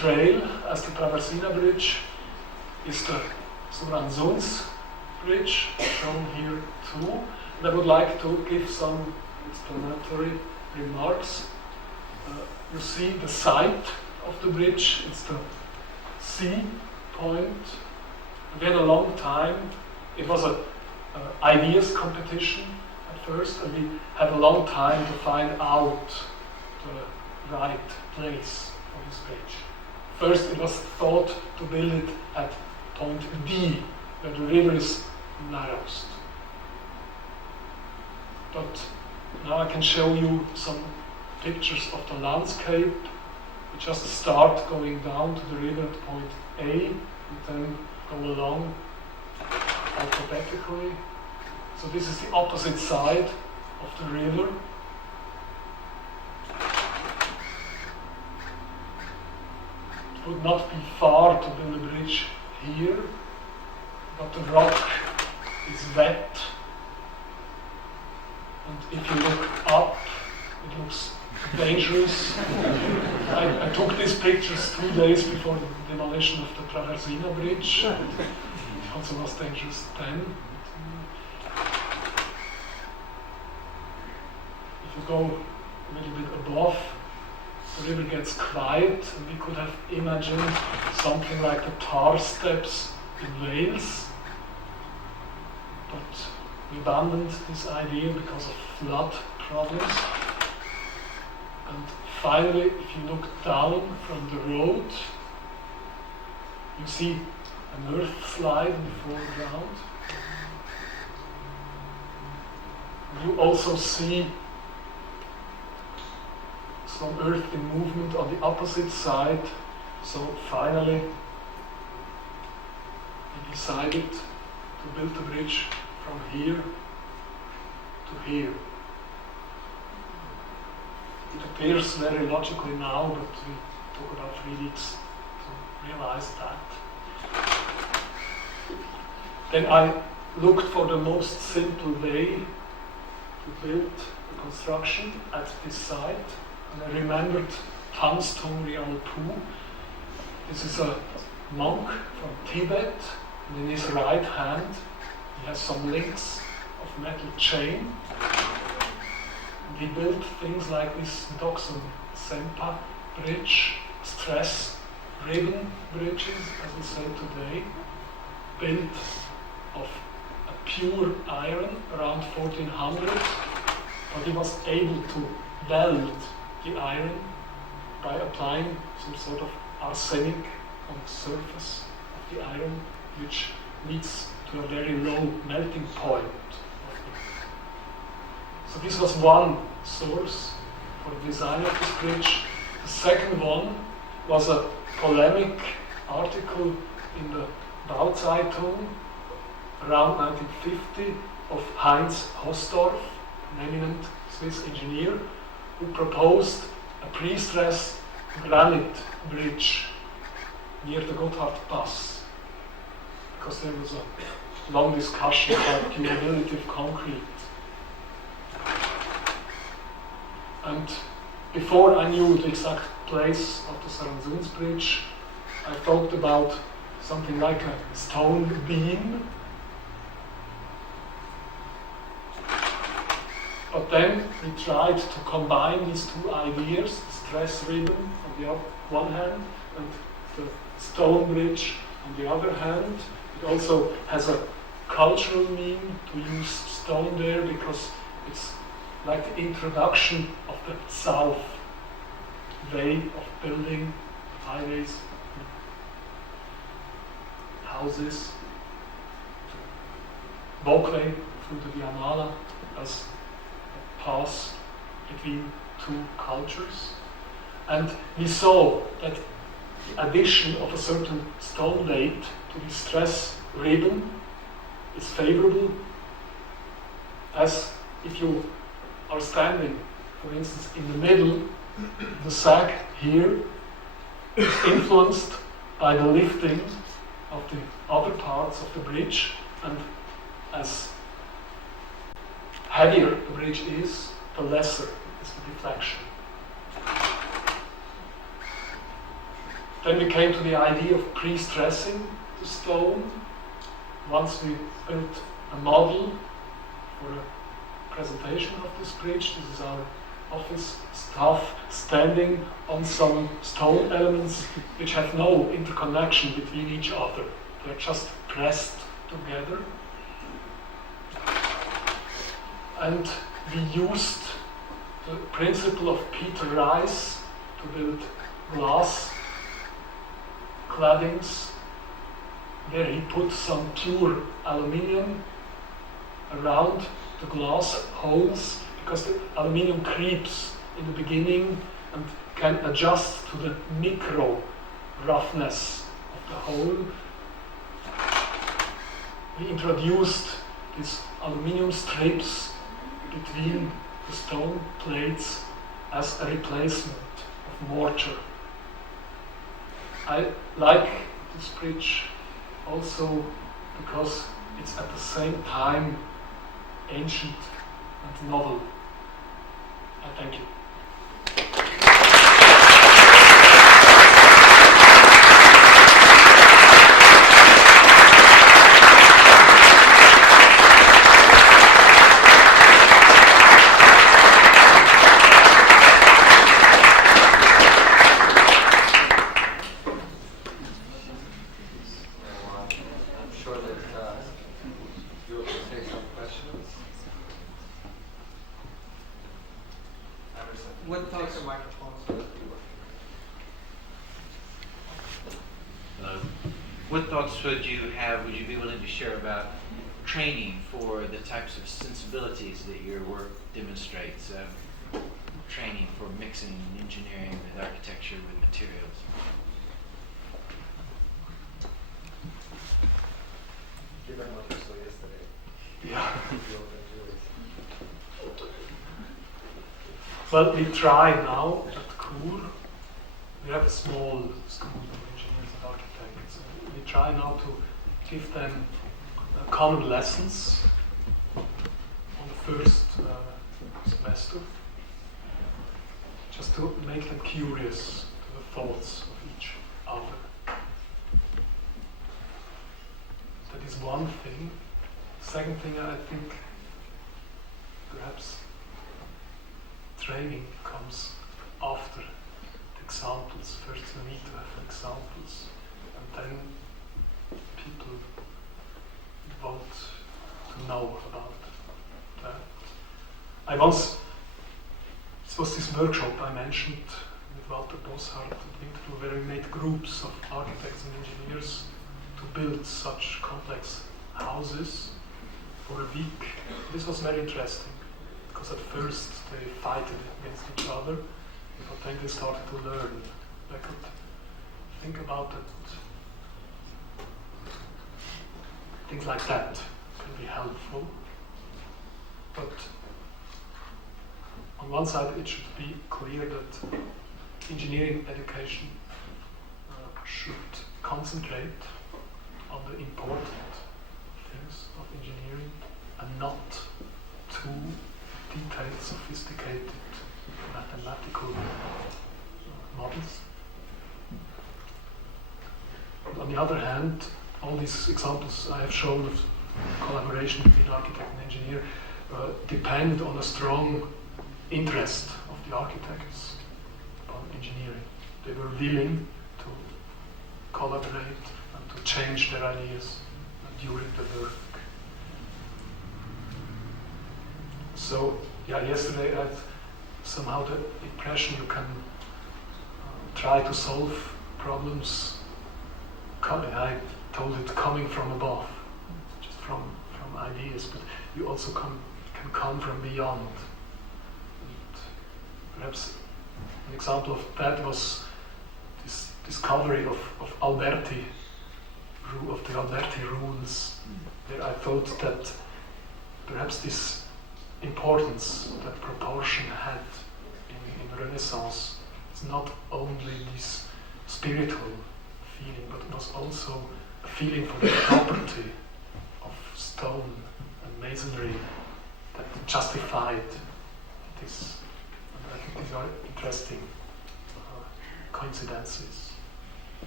trail as the Traversina Bridge is the Zurich Bridge, shown here too. And I would like to give some explanatory remarks. You see the site of the bridge, it's the C point. We had a long time, it was an ideas competition at first, and we had a long time to find out the right place for this bridge. First, it was thought to build it at point D, where the river is narrowest. But now I can show you some pictures of the landscape. We just start going down to the river at point A, and then go along alphabetically. So this is the opposite side of the river. It would not be far to build a bridge here, but the rock is wet. And if you look up, it looks dangerous. I took these pictures 2 days before the demolition of the Traversina Bridge. It also was dangerous then. If you go a little bit above, the river gets quiet, and we could have imagined something like the tar steps in Wales. But we abandoned this idea because of flood problems. And finally, if you look down from the road, you see an earth slide in the foreground. You also see some earth in movement on the opposite side. So finally, we decided to build the bridge from here to here. It appears very logically now, but we took about 3 weeks to realize that. Then I looked for the most simple way to build the construction at this site, and I remembered Tanztung Rialpu. This is a monk from Tibet, and in his right hand he has some links of metal chain. He built things like this Doksun Sempa bridge, stress ribbon bridges, as we say today, built of a pure iron around 1400, but he was able to weld the iron by applying some sort of arsenic on the surface of the iron, which leads to a very low melting point. So this was one source for the design of this bridge. The second one was a polemic article in the Bauzeitung around 1950 of Heinz Hosdorf, an eminent Swiss engineer, who proposed a pre-stressed granite bridge near the Gotthard Pass, because there was a long discussion about durability of concrete. And before I knew the exact place of the Saranzuns Bridge, I thought about something like a stone beam. But then we tried to combine these two ideas, the stress ribbon on the one hand and the stone bridge on the other hand. It also has a cultural meaning to use stone there, because it's like the introduction of the South way of building highways, houses, walkway through the Via Mala as a pass between two cultures. And we saw that the addition of a certain stone weight to the stress ribbon is favorable, as if you are standing, for instance, in the middle, the sag here is influenced by the lifting of the other parts of the bridge, and as heavier the bridge is, the lesser is the deflection. Then we came to the idea of pre-stressing the stone. Once we built a model for a presentation of this bridge, this is our office staff standing on some stone elements which have no interconnection between each other. They're just pressed together. And we used the principle of Peter Rice to build glass claddings, where he put some pure aluminium around the glass holes, because the aluminium creeps in the beginning and can adjust to the micro roughness of the hole. We introduced these aluminium strips between the stone plates as a replacement of mortar. I like this bridge also because it's at the same time ancient and novel. I thank you. What thoughts would you be willing to share about training for the types of sensibilities that your work demonstrates? Training for mixing engineering with architecture with materials. Given what you saw yesterday. Yeah. Well, we try now at KUR. We have a small school of engineers and architects. We try now to give them common lessons on the first semester, just to make them curious to the thoughts of each other. That is one thing. Second thing, I think perhaps training comes after the examples. First you need to have examples, and then people want to know about that. This was this workshop I mentioned with Walter Bosshardt and Winterthur, where we made groups of architects and engineers to build such complex houses for a week. This was very interesting, because at first they fought against each other, but then they started to learn. I could think about it. Things like that can be helpful. But on one side it should be clear that engineering education should concentrate on the important things of engineering and not too detailed, sophisticated mathematical models. But on the other hand, all these examples I have shown of collaboration between architect and engineer depend on a strong interest of the architects upon engineering. They were willing to collaborate and to change their ideas during the work. So, yesterday I had somehow the impression you can try to solve problems. I told it coming from above, just from ideas, but you also can come from beyond. And perhaps an example of that was this discovery of Alberti, of the Alberti rules, where I thought that perhaps this importance that proportion had in Renaissance is not only this spiritual feeling, but it was also a feeling for the property of stone and masonry that justified this. And I think these are interesting coincidences.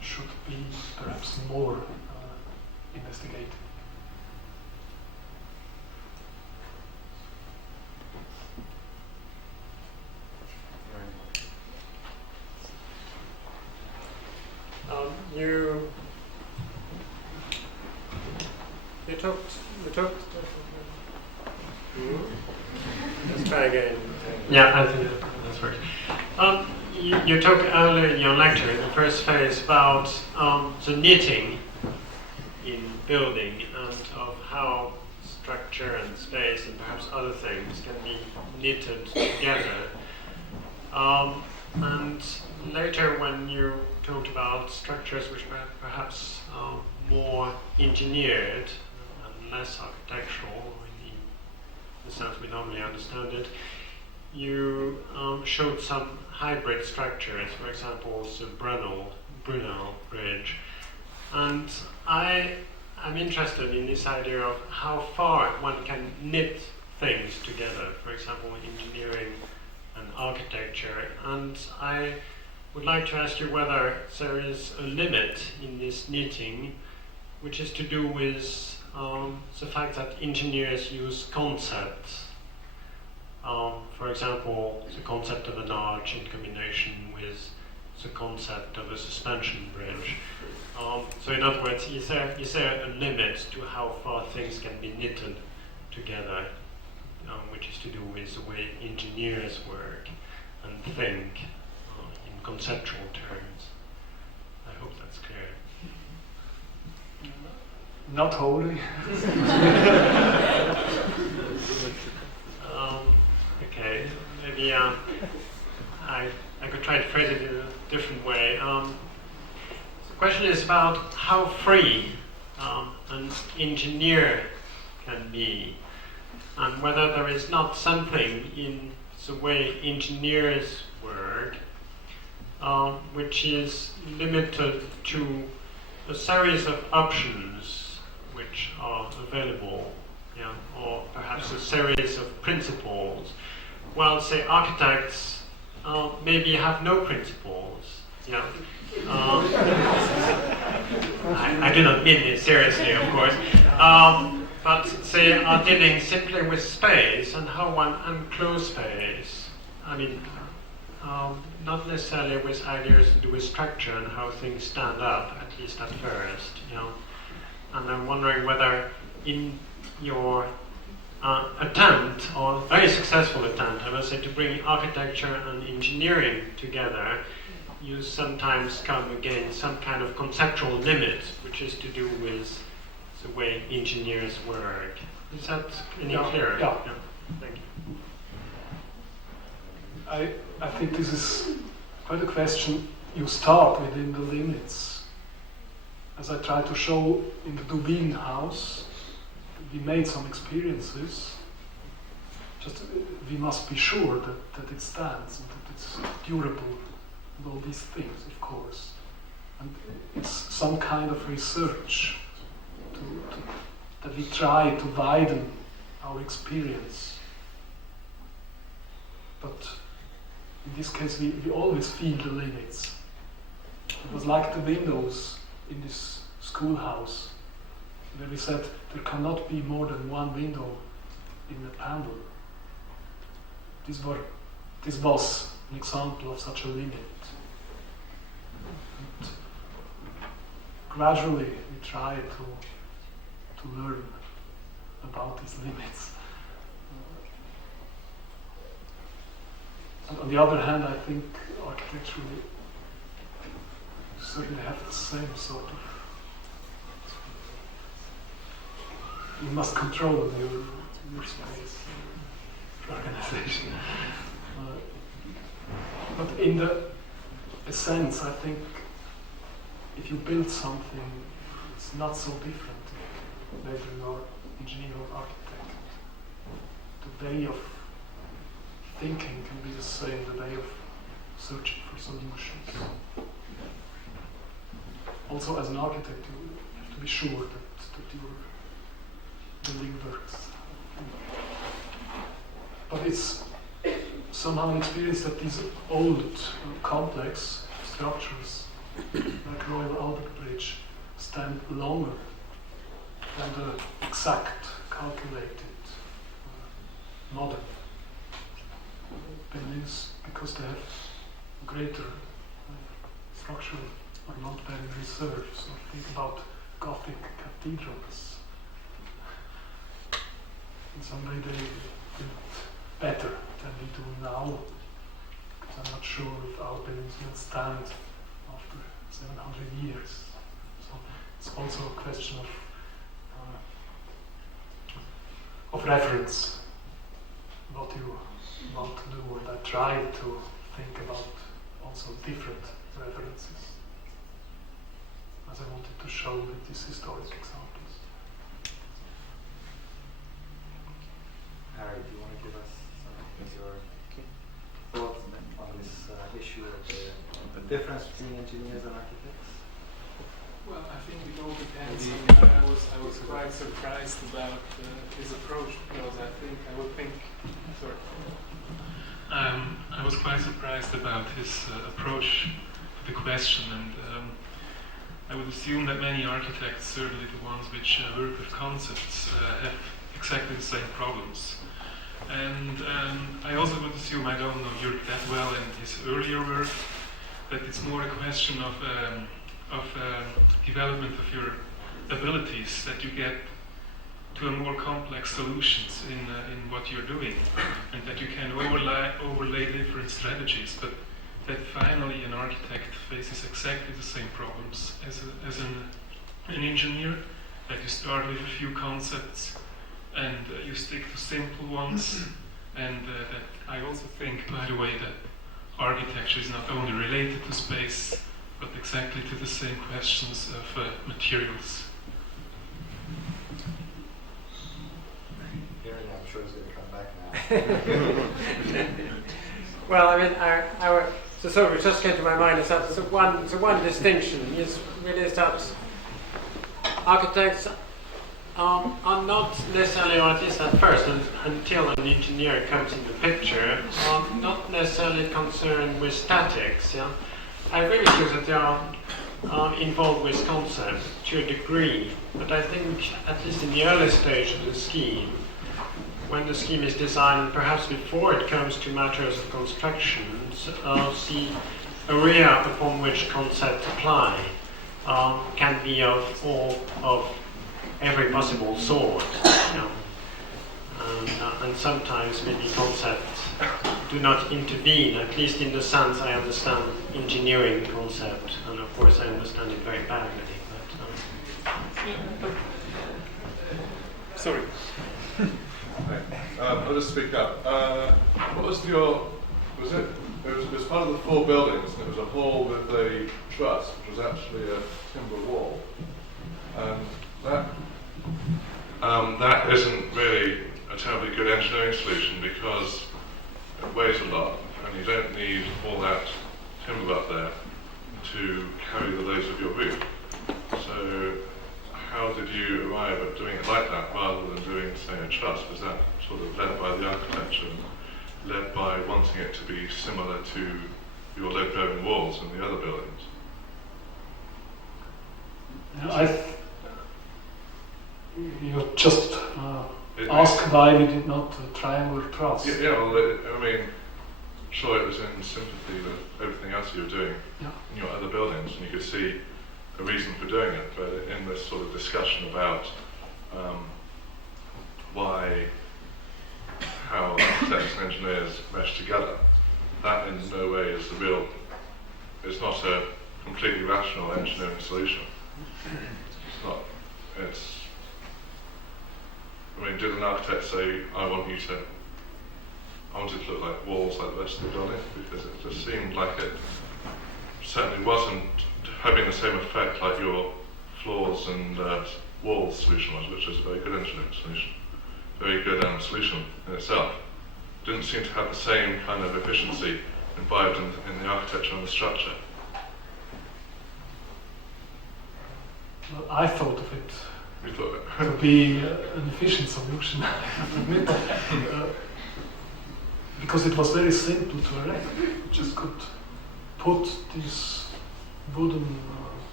should be perhaps more investigated. You talked. Let's try again. Yeah, I think that's right. You talked earlier in your lecture, in the first phase, about the knitting in building and of how structure and space and perhaps other things can be knitted together. And later, when you talked about structures which were perhaps more engineered and less architectural in the sense we normally understand it, you showed some hybrid structures, for example, the Brunel Bridge. And I'm interested in this idea of how far one can knit things together, for example, engineering and architecture. And I would like to ask you whether there is a limit in this knitting, which is to do with the fact that engineers use concepts. For example, the concept of an arch in combination with the concept of a suspension bridge. So in other words, is there a limit to how far things can be knitted together, which is to do with the way engineers work and think in conceptual terms? I hope that's clear. Not wholly. Okay, maybe I could try to phrase it in a different way. The question is about how free an engineer can be, and whether there is not something in the way engineers work which is limited to a series of options which are available, or perhaps a series of principles, while, say, architects maybe have no principles. I do not mean this seriously, of course, but say are dealing simply with space and how one unclose space. I mean, not necessarily with ideas to do with structure and how things stand up, at least at first. And I'm wondering whether in your attempt, or very successful attempt, I must say, to bring architecture and engineering together, you sometimes come against some kind of conceptual limit, which is to do with the way engineers work. Is that any clearer? Yeah. Thank you. I think this is quite a question. You start within the limits. As I tried to show in the Dubin house, we made some experiences. Just we must be sure that it stands and that it's durable and all these things, of course. And it's some kind of research that we try to widen our experience. But in this case, we always feel the limits. It was like the windows in this schoolhouse, where we said there cannot be more than one window in a panel. This was an example of such a limit. And gradually we try to learn about these limits. And on the other hand, I think architecturally you certainly have the same sort of. You must control your space, your organization. But in a sense, I think if you build something, it's not so different whether you are engineer or architect. The way of thinking can be the same, the way of searching for solutions. Also, as an architect, you have to be sure that your building works. But it's somehow an experience that these old, complex structures like Royal Albert Bridge, stand longer than the exact calculated modern buildings because they have greater structural or load-bearing reserves. So think about Gothic cathedrals. In some way they did better than we do now, because I'm not sure if our buildings will stand after 700 years. So it's also a question of reference, what you want to do, and I try to think about also different references, as I wanted to show with these historic examples. Harry, do you want to give us some of your thoughts on this issue of the difference between engineers and architects? Well, I think it all depends. I was quite surprised about his approach, because I would think. Sorry. I was quite surprised about his approach to the question, and I would assume that many architects, certainly the ones which work with concepts, have exactly the same problems. And I also would assume, I don't know Jurg that well in his earlier work, that it's more a question of development of your abilities, that you get to a more complex solutions in what you're doing, and that you can overlay different strategies, but that finally an architect faces exactly the same problems as an engineer, that you start with a few concepts and you stick to simple ones, and that I also think, by the way, that architecture is not only related to space, but exactly to the same questions of materials. I'm sure he's going to come back now. Well, I mean, so sort of just came to my mind is that one distinction is that architects are not necessarily, or at least at first, until an engineer comes in the picture, are not necessarily concerned with statics. Yeah? I agree with you that they are involved with concepts to a degree, but I think at least in the early stage of the scheme, when the scheme is designed, and perhaps before it comes to matters of construction, the area upon which concepts apply can be of every possible sort. You know. And sometimes maybe concepts do not intervene, at least in the sense I understand engineering concept, and of course I understand it very badly. But, Sorry. I'll just speak up. What was it was part of the four buildings, and it was a hall with a truss, which was actually a timber wall. That isn't really a terribly good engineering solution, because it weighs a lot, and you don't need all that timber up there to carry the loads of your roof. So how did you arrive at doing it like that rather than doing, say, a truss? Was that sort of led by the architecture, led by wanting it to be similar to your load-bearing walls in the other buildings? You just asked why we did not triangular truss. Yeah, well, I mean, sure, it was in sympathy with everything else you were doing in your other buildings, and you could see a reason for doing it, but in this sort of discussion about how architects and engineers mesh together, that in no way is it's not a completely rational engineering solution. I mean, did an architect say, I want it to look like walls like the rest of the building? Because it just seemed like it certainly wasn't having the same effect like your floors and walls solution was, which was a very good engineering solution, very good solution in itself. Didn't seem to have the same kind of efficiency imbibed in the architecture and the structure. Well, I thought of it You thought to be an efficient solution, I have to admit, because it was very simple to erect. You just could put these wooden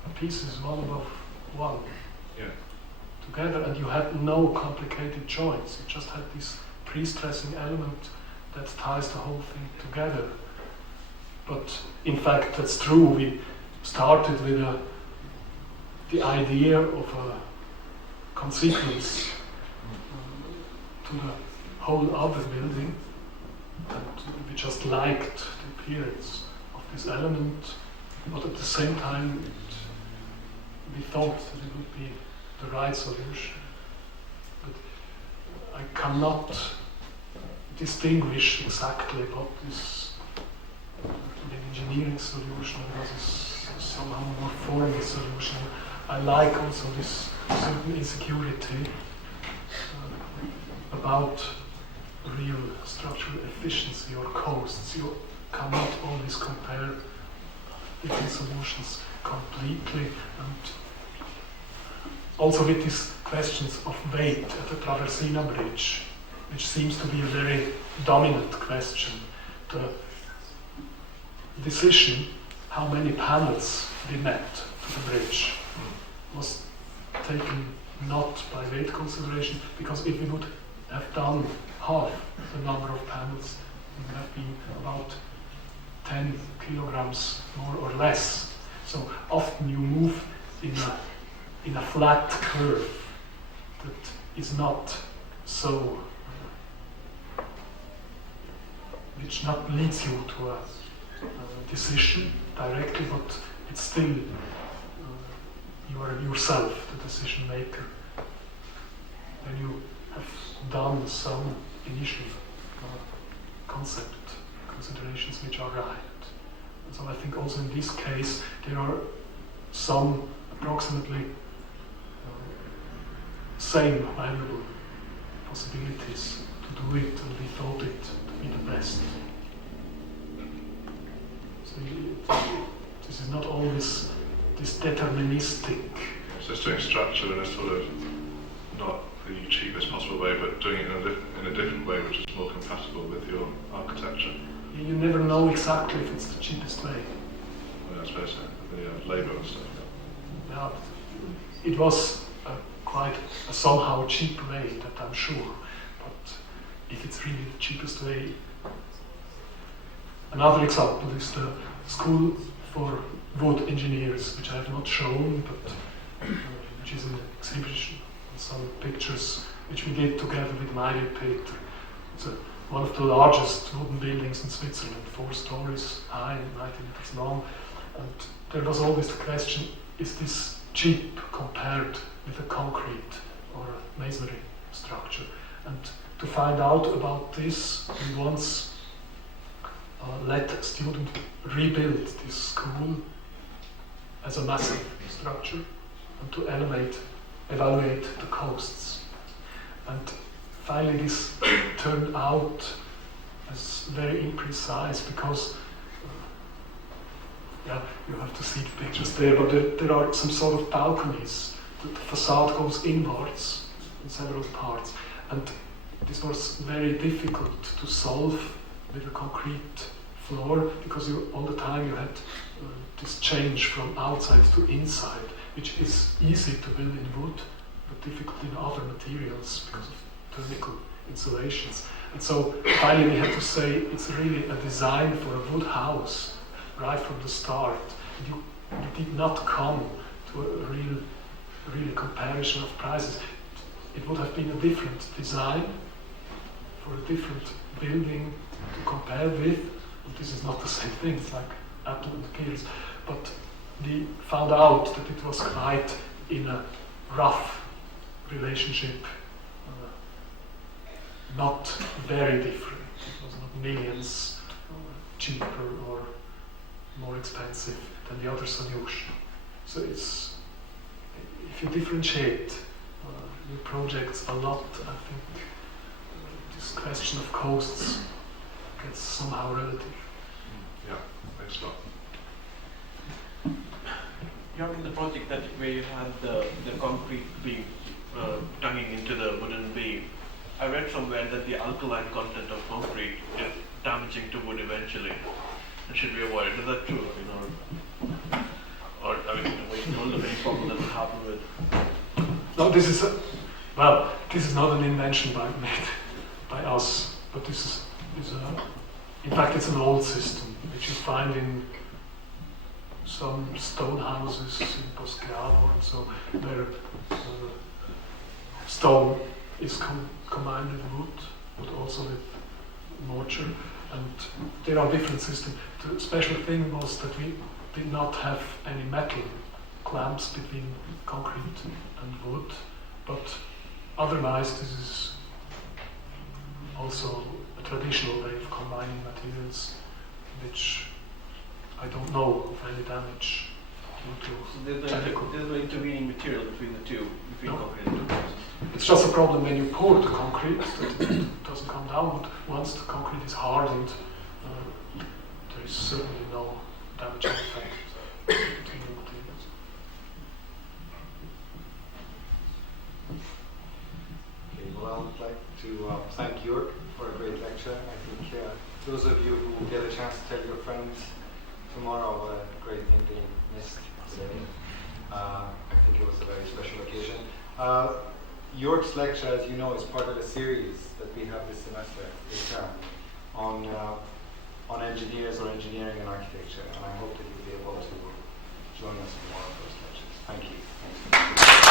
pieces one above one Yeah. together, and you had no complicated joints. You just had this pre-stressing element that ties the whole thing together. But in fact, that's true. We started with the idea of a consequence to the whole other building, and we just liked the appearance of this element, but at the same time we thought that it would be the right solution. But I cannot distinguish exactly what is the engineering solution and what is somehow more formal solution. I like also this certain insecurity about real structural efficiency or costs. You cannot always compare different solutions completely, and also with these questions of weight at the Traversina Bridge, which seems to be a very dominant question. The decision how many panels we met to the bridge was taken not by weight consideration, because if we would have done half the number of panels, it would have been about 10 kilograms more or less. So often you move in a flat curve that is not so, which not leads you to a decision directly, but it's still you are yourself the decision maker. When you have done some initial concept considerations which are right. And so I think also in this case there are some approximately same valuable possibilities to do it, and we thought it to be the best. So this is not always this deterministic. It's just doing structure in a sort of not the cheapest possible way, but doing it in a different way which is more compatible with your architecture. You never know exactly if it's the cheapest way. Well, I suppose so. The labour and stuff. Yeah, it was quite a somehow cheap way, that I'm sure. But if it's really the cheapest way. Another example is the School for Wood Engineers, which I have not shown, but which is an exhibition. Some pictures which we did together with Mario Peter. It's one of the largest wooden buildings in Switzerland, 4 stories high and 90 meters long. And there was always the question, is this cheap compared with a concrete or a masonry structure? And to find out about this, we once let a student rebuild this school as a massive structure and to evaluate the costs. And finally this turned out as very imprecise, because you have to see the pictures there, but there are some sort of balconies. The facade goes inwards in several parts, and this was very difficult to solve with a concrete floor, because all the time you had this change from outside to inside, which is easy to build in wood, but difficult in other materials because of thermal insulations. And so finally we had to say it's really a design for a wood house right from the start. You did not come to a real comparison of prices. It would have been a different design for a different building to compare with, but this is not the same thing. It's like apple and pears. But we found out that it was quite in a rough relationship, not very different. It was not millions cheaper or more expensive than the other solution. So it's, if you differentiate your projects a lot, I think this question of costs gets somehow relative. Yeah, thanks a lot. In the project that where you had the concrete beam tonguing into the wooden beam, I read somewhere that the alkaline content of concrete is damaging to wood eventually and should be avoided. Is that true? Or I mean, problem that will happen with. No, this is not an invention made by us, but this is in fact it's an old system which you find in some stone houses in Boschiavo and so, where stone is combined with wood, but also with mortar, and there are different systems. The special thing was that we did not have any metal clamps between concrete and wood, but otherwise this is also a traditional way of combining materials, which I don't know of any damage due to. So there's no intervening material between the two, between No. concrete and wood. It's just a problem when you pour the concrete that it doesn't come down, but once the concrete is hardened, there is certainly no damaging effect between the materials. Okay, well, I'd like to thank Jurg for a great lecture. I think those of you who get a chance to tell your friends tomorrow what a great thing they missed today. I think it was a very special occasion. Jurg's lecture, as you know, is part of a series that we have this semester, this term, on engineers or engineering and architecture, and I hope that you'll be able to join us in more of those lectures. Thank you.